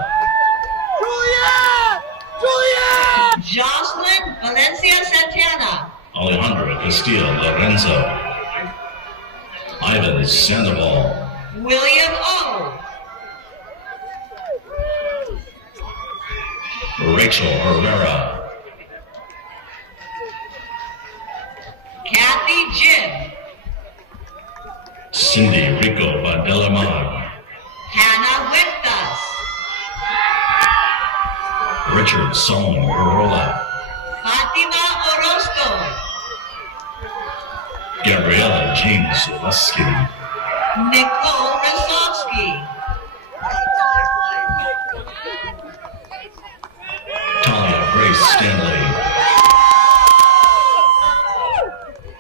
Jocelyn Valencia Santana. Alejandro Castillo Lorenzo. Ivan Sandoval. William O. Rachel Herrera. Kathy Jim. Cindy Rico Badelamar. Hannah Huertas. Richard Solomon Barola. Fatima Orozco. Gabriella James Lusky. Nicole Rosowski. Talia Grace Stanley.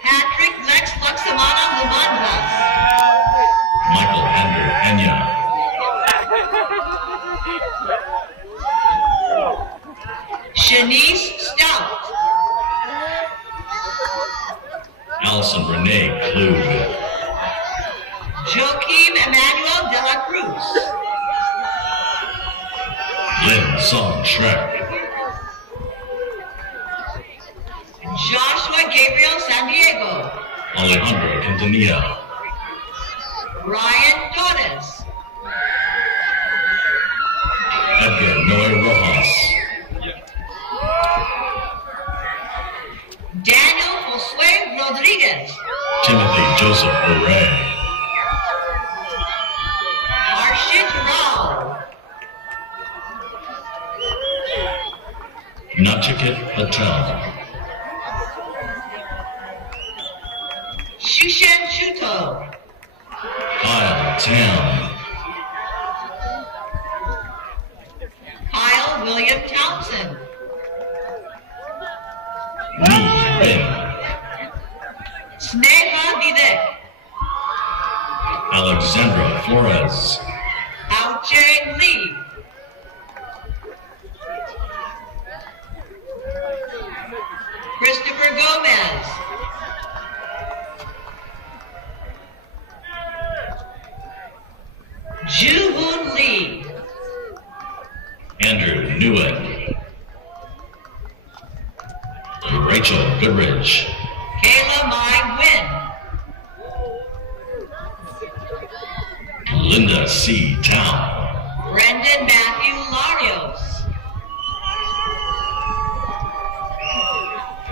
Patrick Lex Luxamana Lumandas. Michael Andrew Enya. Shanice Stout. Allison Renee Klug. Joaquim Emmanuel de la Cruz. Lynn Song Shrek. Joshua Gabriel San Diego. Alejandro Quintanilla. Ryan Torres. Edgar Noe Rojas. Daniel Josue Rodriguez. Timothy Joseph Beret. Arshit Rao. Nachikit Patel. Shushan Shuto. Kyle Tam. Kyle William Townsend. Lee Ring. Sneha Videk. Alexandra Flores. Auche Lee. Christopher Gomez. Ju-Hoon Lee. Andrew Newitt. Rachel Goodrich. Kayla Mai Wynn. Linda C. Town. Brendan Matthew Larios.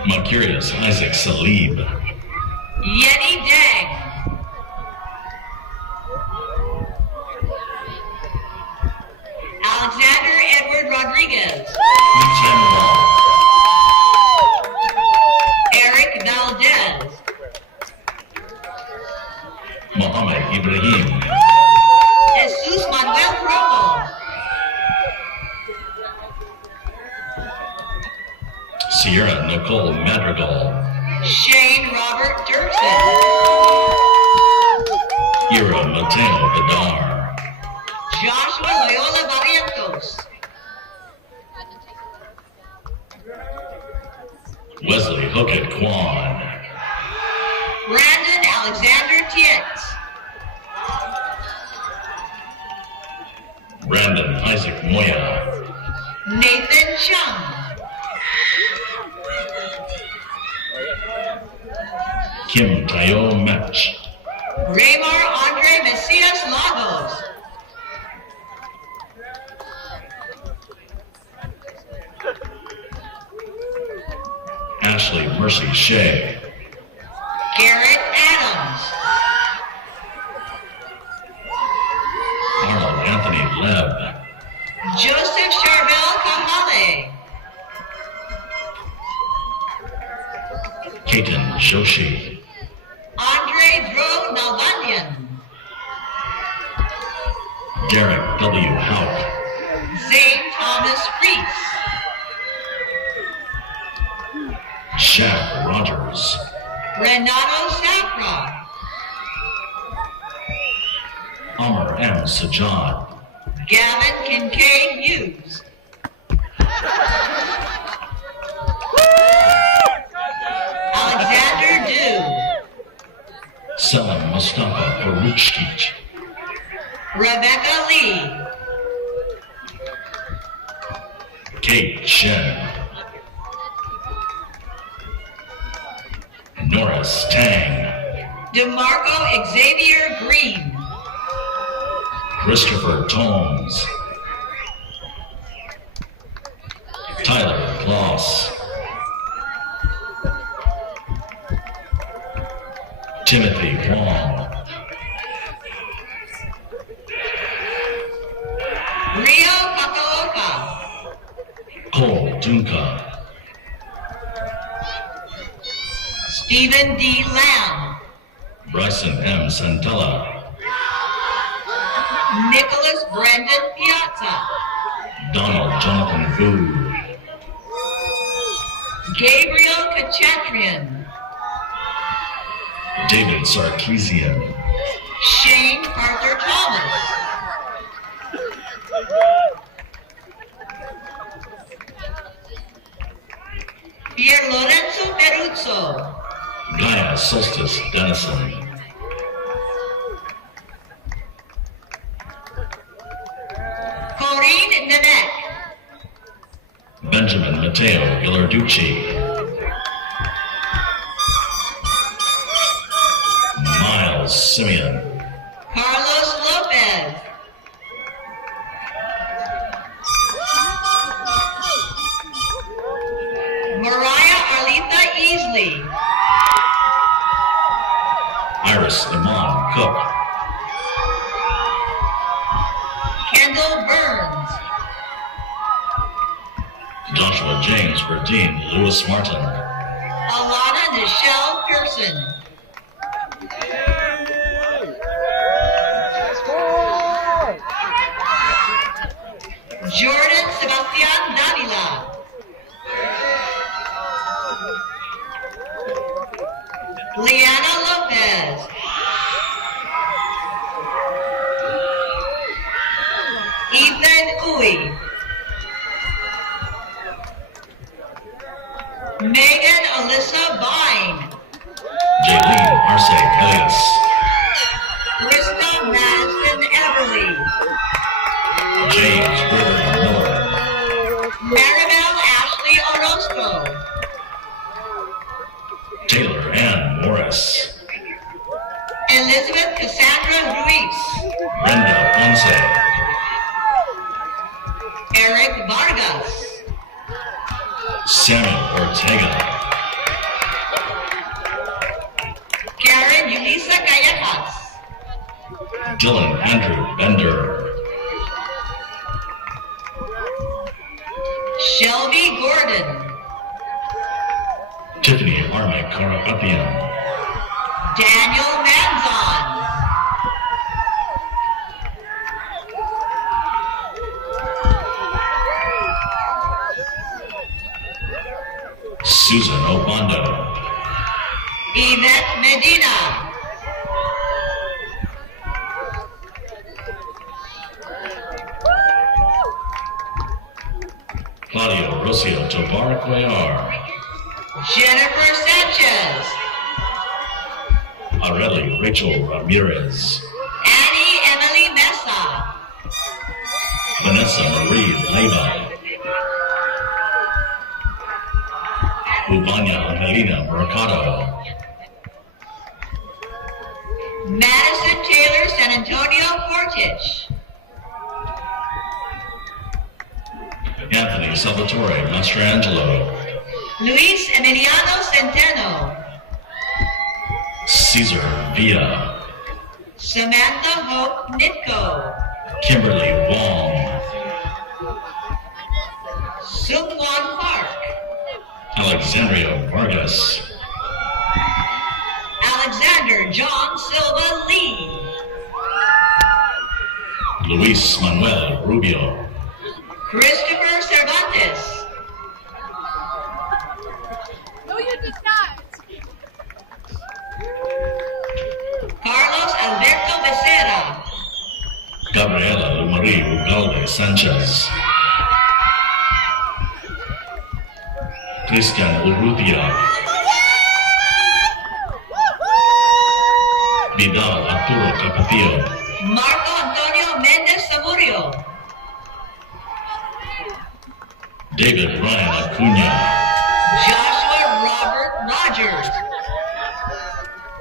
Mercurius Isaac Salib. Yeti Dang. Alexander Edward Rodriguez. Tamara. Eric Valdez. Mohammed Ibrahim. Jesus Manuel Romo. Sierra Nicole Madrigal. Shane Robert Dirksen. Ira Mateo Vidar. Joshua Loyola Barrientos. Wesley Hookett Kwan. Brandon Alexander Tietz. Brandon Isaac Moya. Nathan Chung. Kim Tayo Match. Raymar Andre Messias Lagos. Ashley Mercy Shea. Garrett Adams. Arnold Anthony Leb. Joseph Charbel Kahale. Keaton Joshi. Andre Dro Nalbandian. Derek W. Houck. Zane Thomas Reese. Shaq Rogers. Renato Safra. Amr M. Sajjad. Gavin Kincaid Hughes. Alexander Dew. Selim Mustafa Faruqstich. Rebecca Lee. Kate Shen. Norris Tang. DeMarco Xavier Green. Christopher Tomes. Tyler Kloss. Timothy Wong. Rio Kakaoka. Cole Dunka. Stephen D. Lamb. Bryson M. Santella. Nicholas Brendan Piazza. Donald Jonathan Boo. Gabriel Kachatrian. David Sarkeesian. Shane Arthur Thomas. Pier Lorenzo Peruzzo. Gaia Solstice Dennison. Corinne Nanek. Benjamin Matteo Ghilarducci. Miles Simeon. Carlos Lopez. Mariah Arletha Easley. Iris Iman Cook. Kendall Burns. Joshua James Verdeen Lewis Martin. Alana Nichelle Pearson. Jordan Sebastian Davila. Liana Lopez. Ethan Uy. Megan Alyssa Vine. Jaylene Arce Elias. Krista Madison Everly. James Gregory Miller. Maribel Ashley Orozco. Taylor Ann Morris. Elizabeth Cassandra Ruiz. Brenda Ponce. Eric Vargas. Samuel Ortega. Karen Yulisa Callejas. Dylan Andrew Bender. Shelby Gordon. Tiffany Armick Karapathian. Daniel Manzon. Susan Obando. Yvette Medina. Claudio Rocio Tovar Cuellar. Jennifer Sanchez. Areli Rachel Ramirez. Annie Emily Mesa. Vanessa Marie Leyva. Ubanya Angelina Mercado. Madison Taylor San Antonio Fortich. Anthony Salvatore Mastrangelo. Luis Emiliano Centeno. Caesar Villa, Samantha Hope Nitko, Kimberly Wong, Sungwon Park, Alexandria Vargas, Alexander John Silva Lee, Luis Manuel Rubio, Christopher Cervantes, No, you did not. Carlos Alberto Becerra, Gabriela Lumarie Ugalde Sanchez, Christian Urrutia, Vidal Arturo Capatillo, Marco Antonio Mendez Samurio, David Ryan Acuna, Joshua Robert Rogers,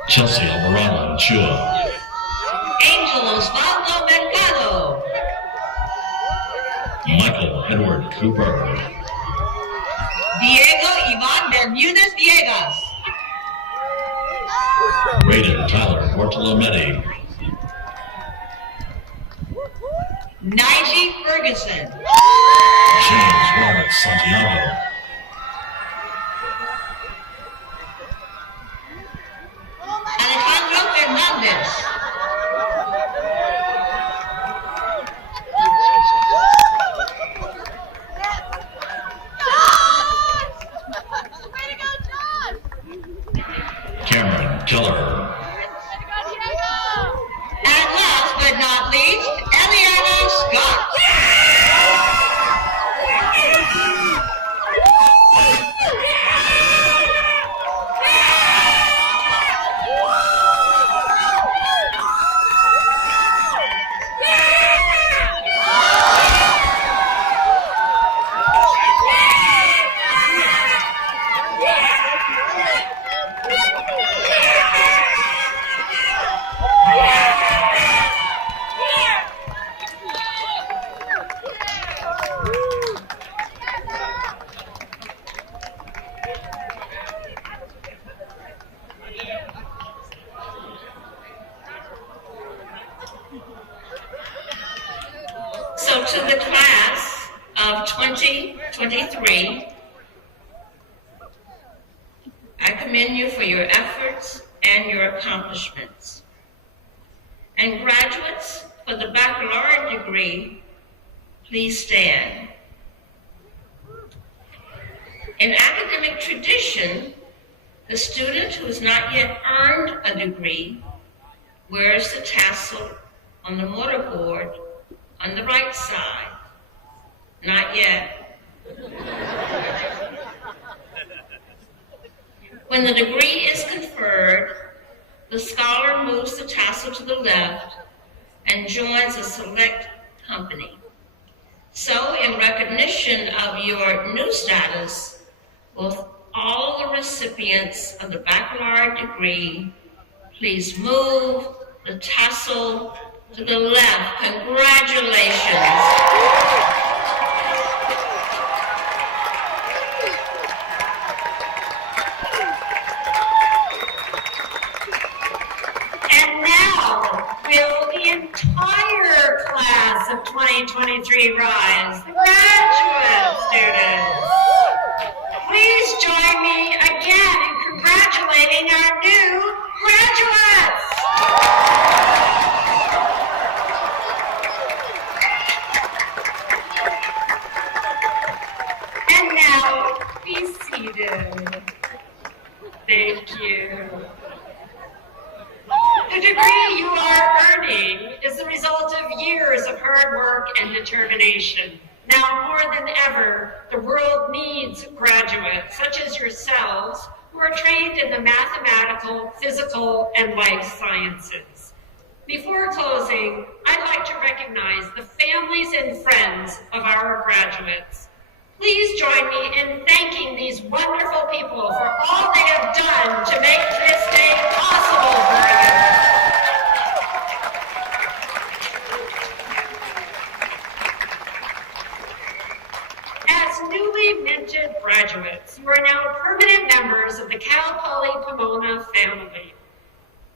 Chelsea Alvarado Chua, Angel Osvaldo Mercado, Michael Edward Cooper, Diego Ivan Bermudez Villegas, Raiden Tyler Bortolometti, Nige Ferguson, James Robert Santiago, Alejandro Fernandez, Way to go, John! Cameron Keller, Way to go, Diego! and last but not least, Eliana Scott. So to the class of 2023, I commend you for your efforts and your accomplishments. And graduates for the baccalaureate degree, please stand. In academic tradition, the student who has not yet earned a degree wears the tassel on the mortarboard on the right side. Not yet. When the degree is conferred, the scholar moves the tassel to the left and joins a select company. So, in recognition of your new status, will all the recipients of the baccalaureate degree please move the tassel to the left. Congratulations. And now, will the entire class of 2023 rise? The graduate students. Please join me again in congratulating our new graduates. And now, be seated. Thank you. The degree you are earning is the result of years of hard work and determination. Now more than ever, the world needs graduates such as yourselves who are trained in the mathematical, physical, and life sciences. Before closing, I'd like to recognize the families and friends of our graduates. Please join me in thanking these wonderful people for all they have done to make this day possible for you. As newly minted graduates, you are now permanent members of the Cal Poly Pomona family.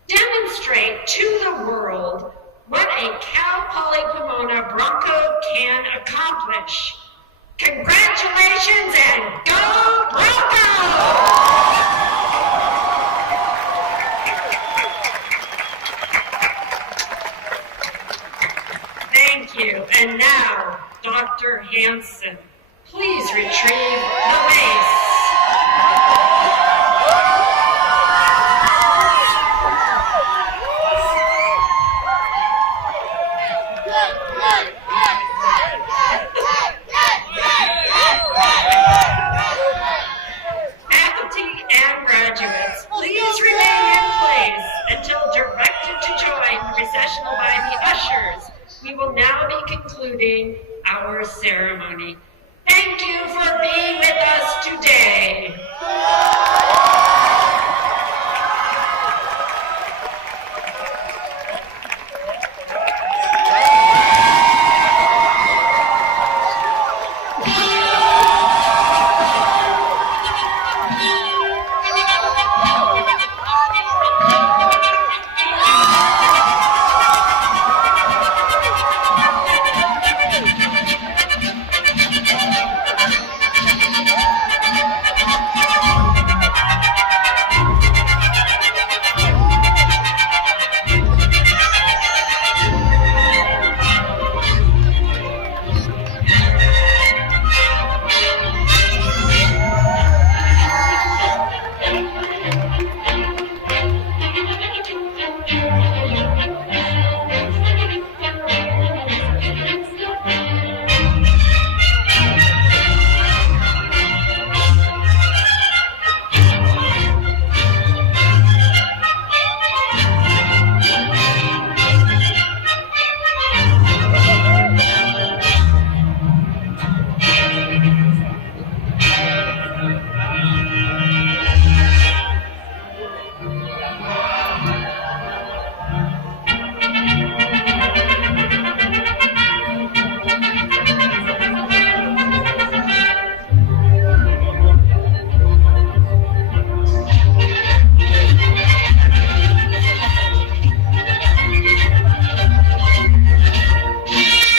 demonstrate to the world what a Cal Poly Pomona Bronco can accomplish. Congratulations and go Broncos! Thank you. And now, Dr. Hanson, please retrieve the lace. Faculty and graduates, please remain in place until directed to join the recessional by the ushers. We will now be concluding our ceremony. Thank you for being with us today.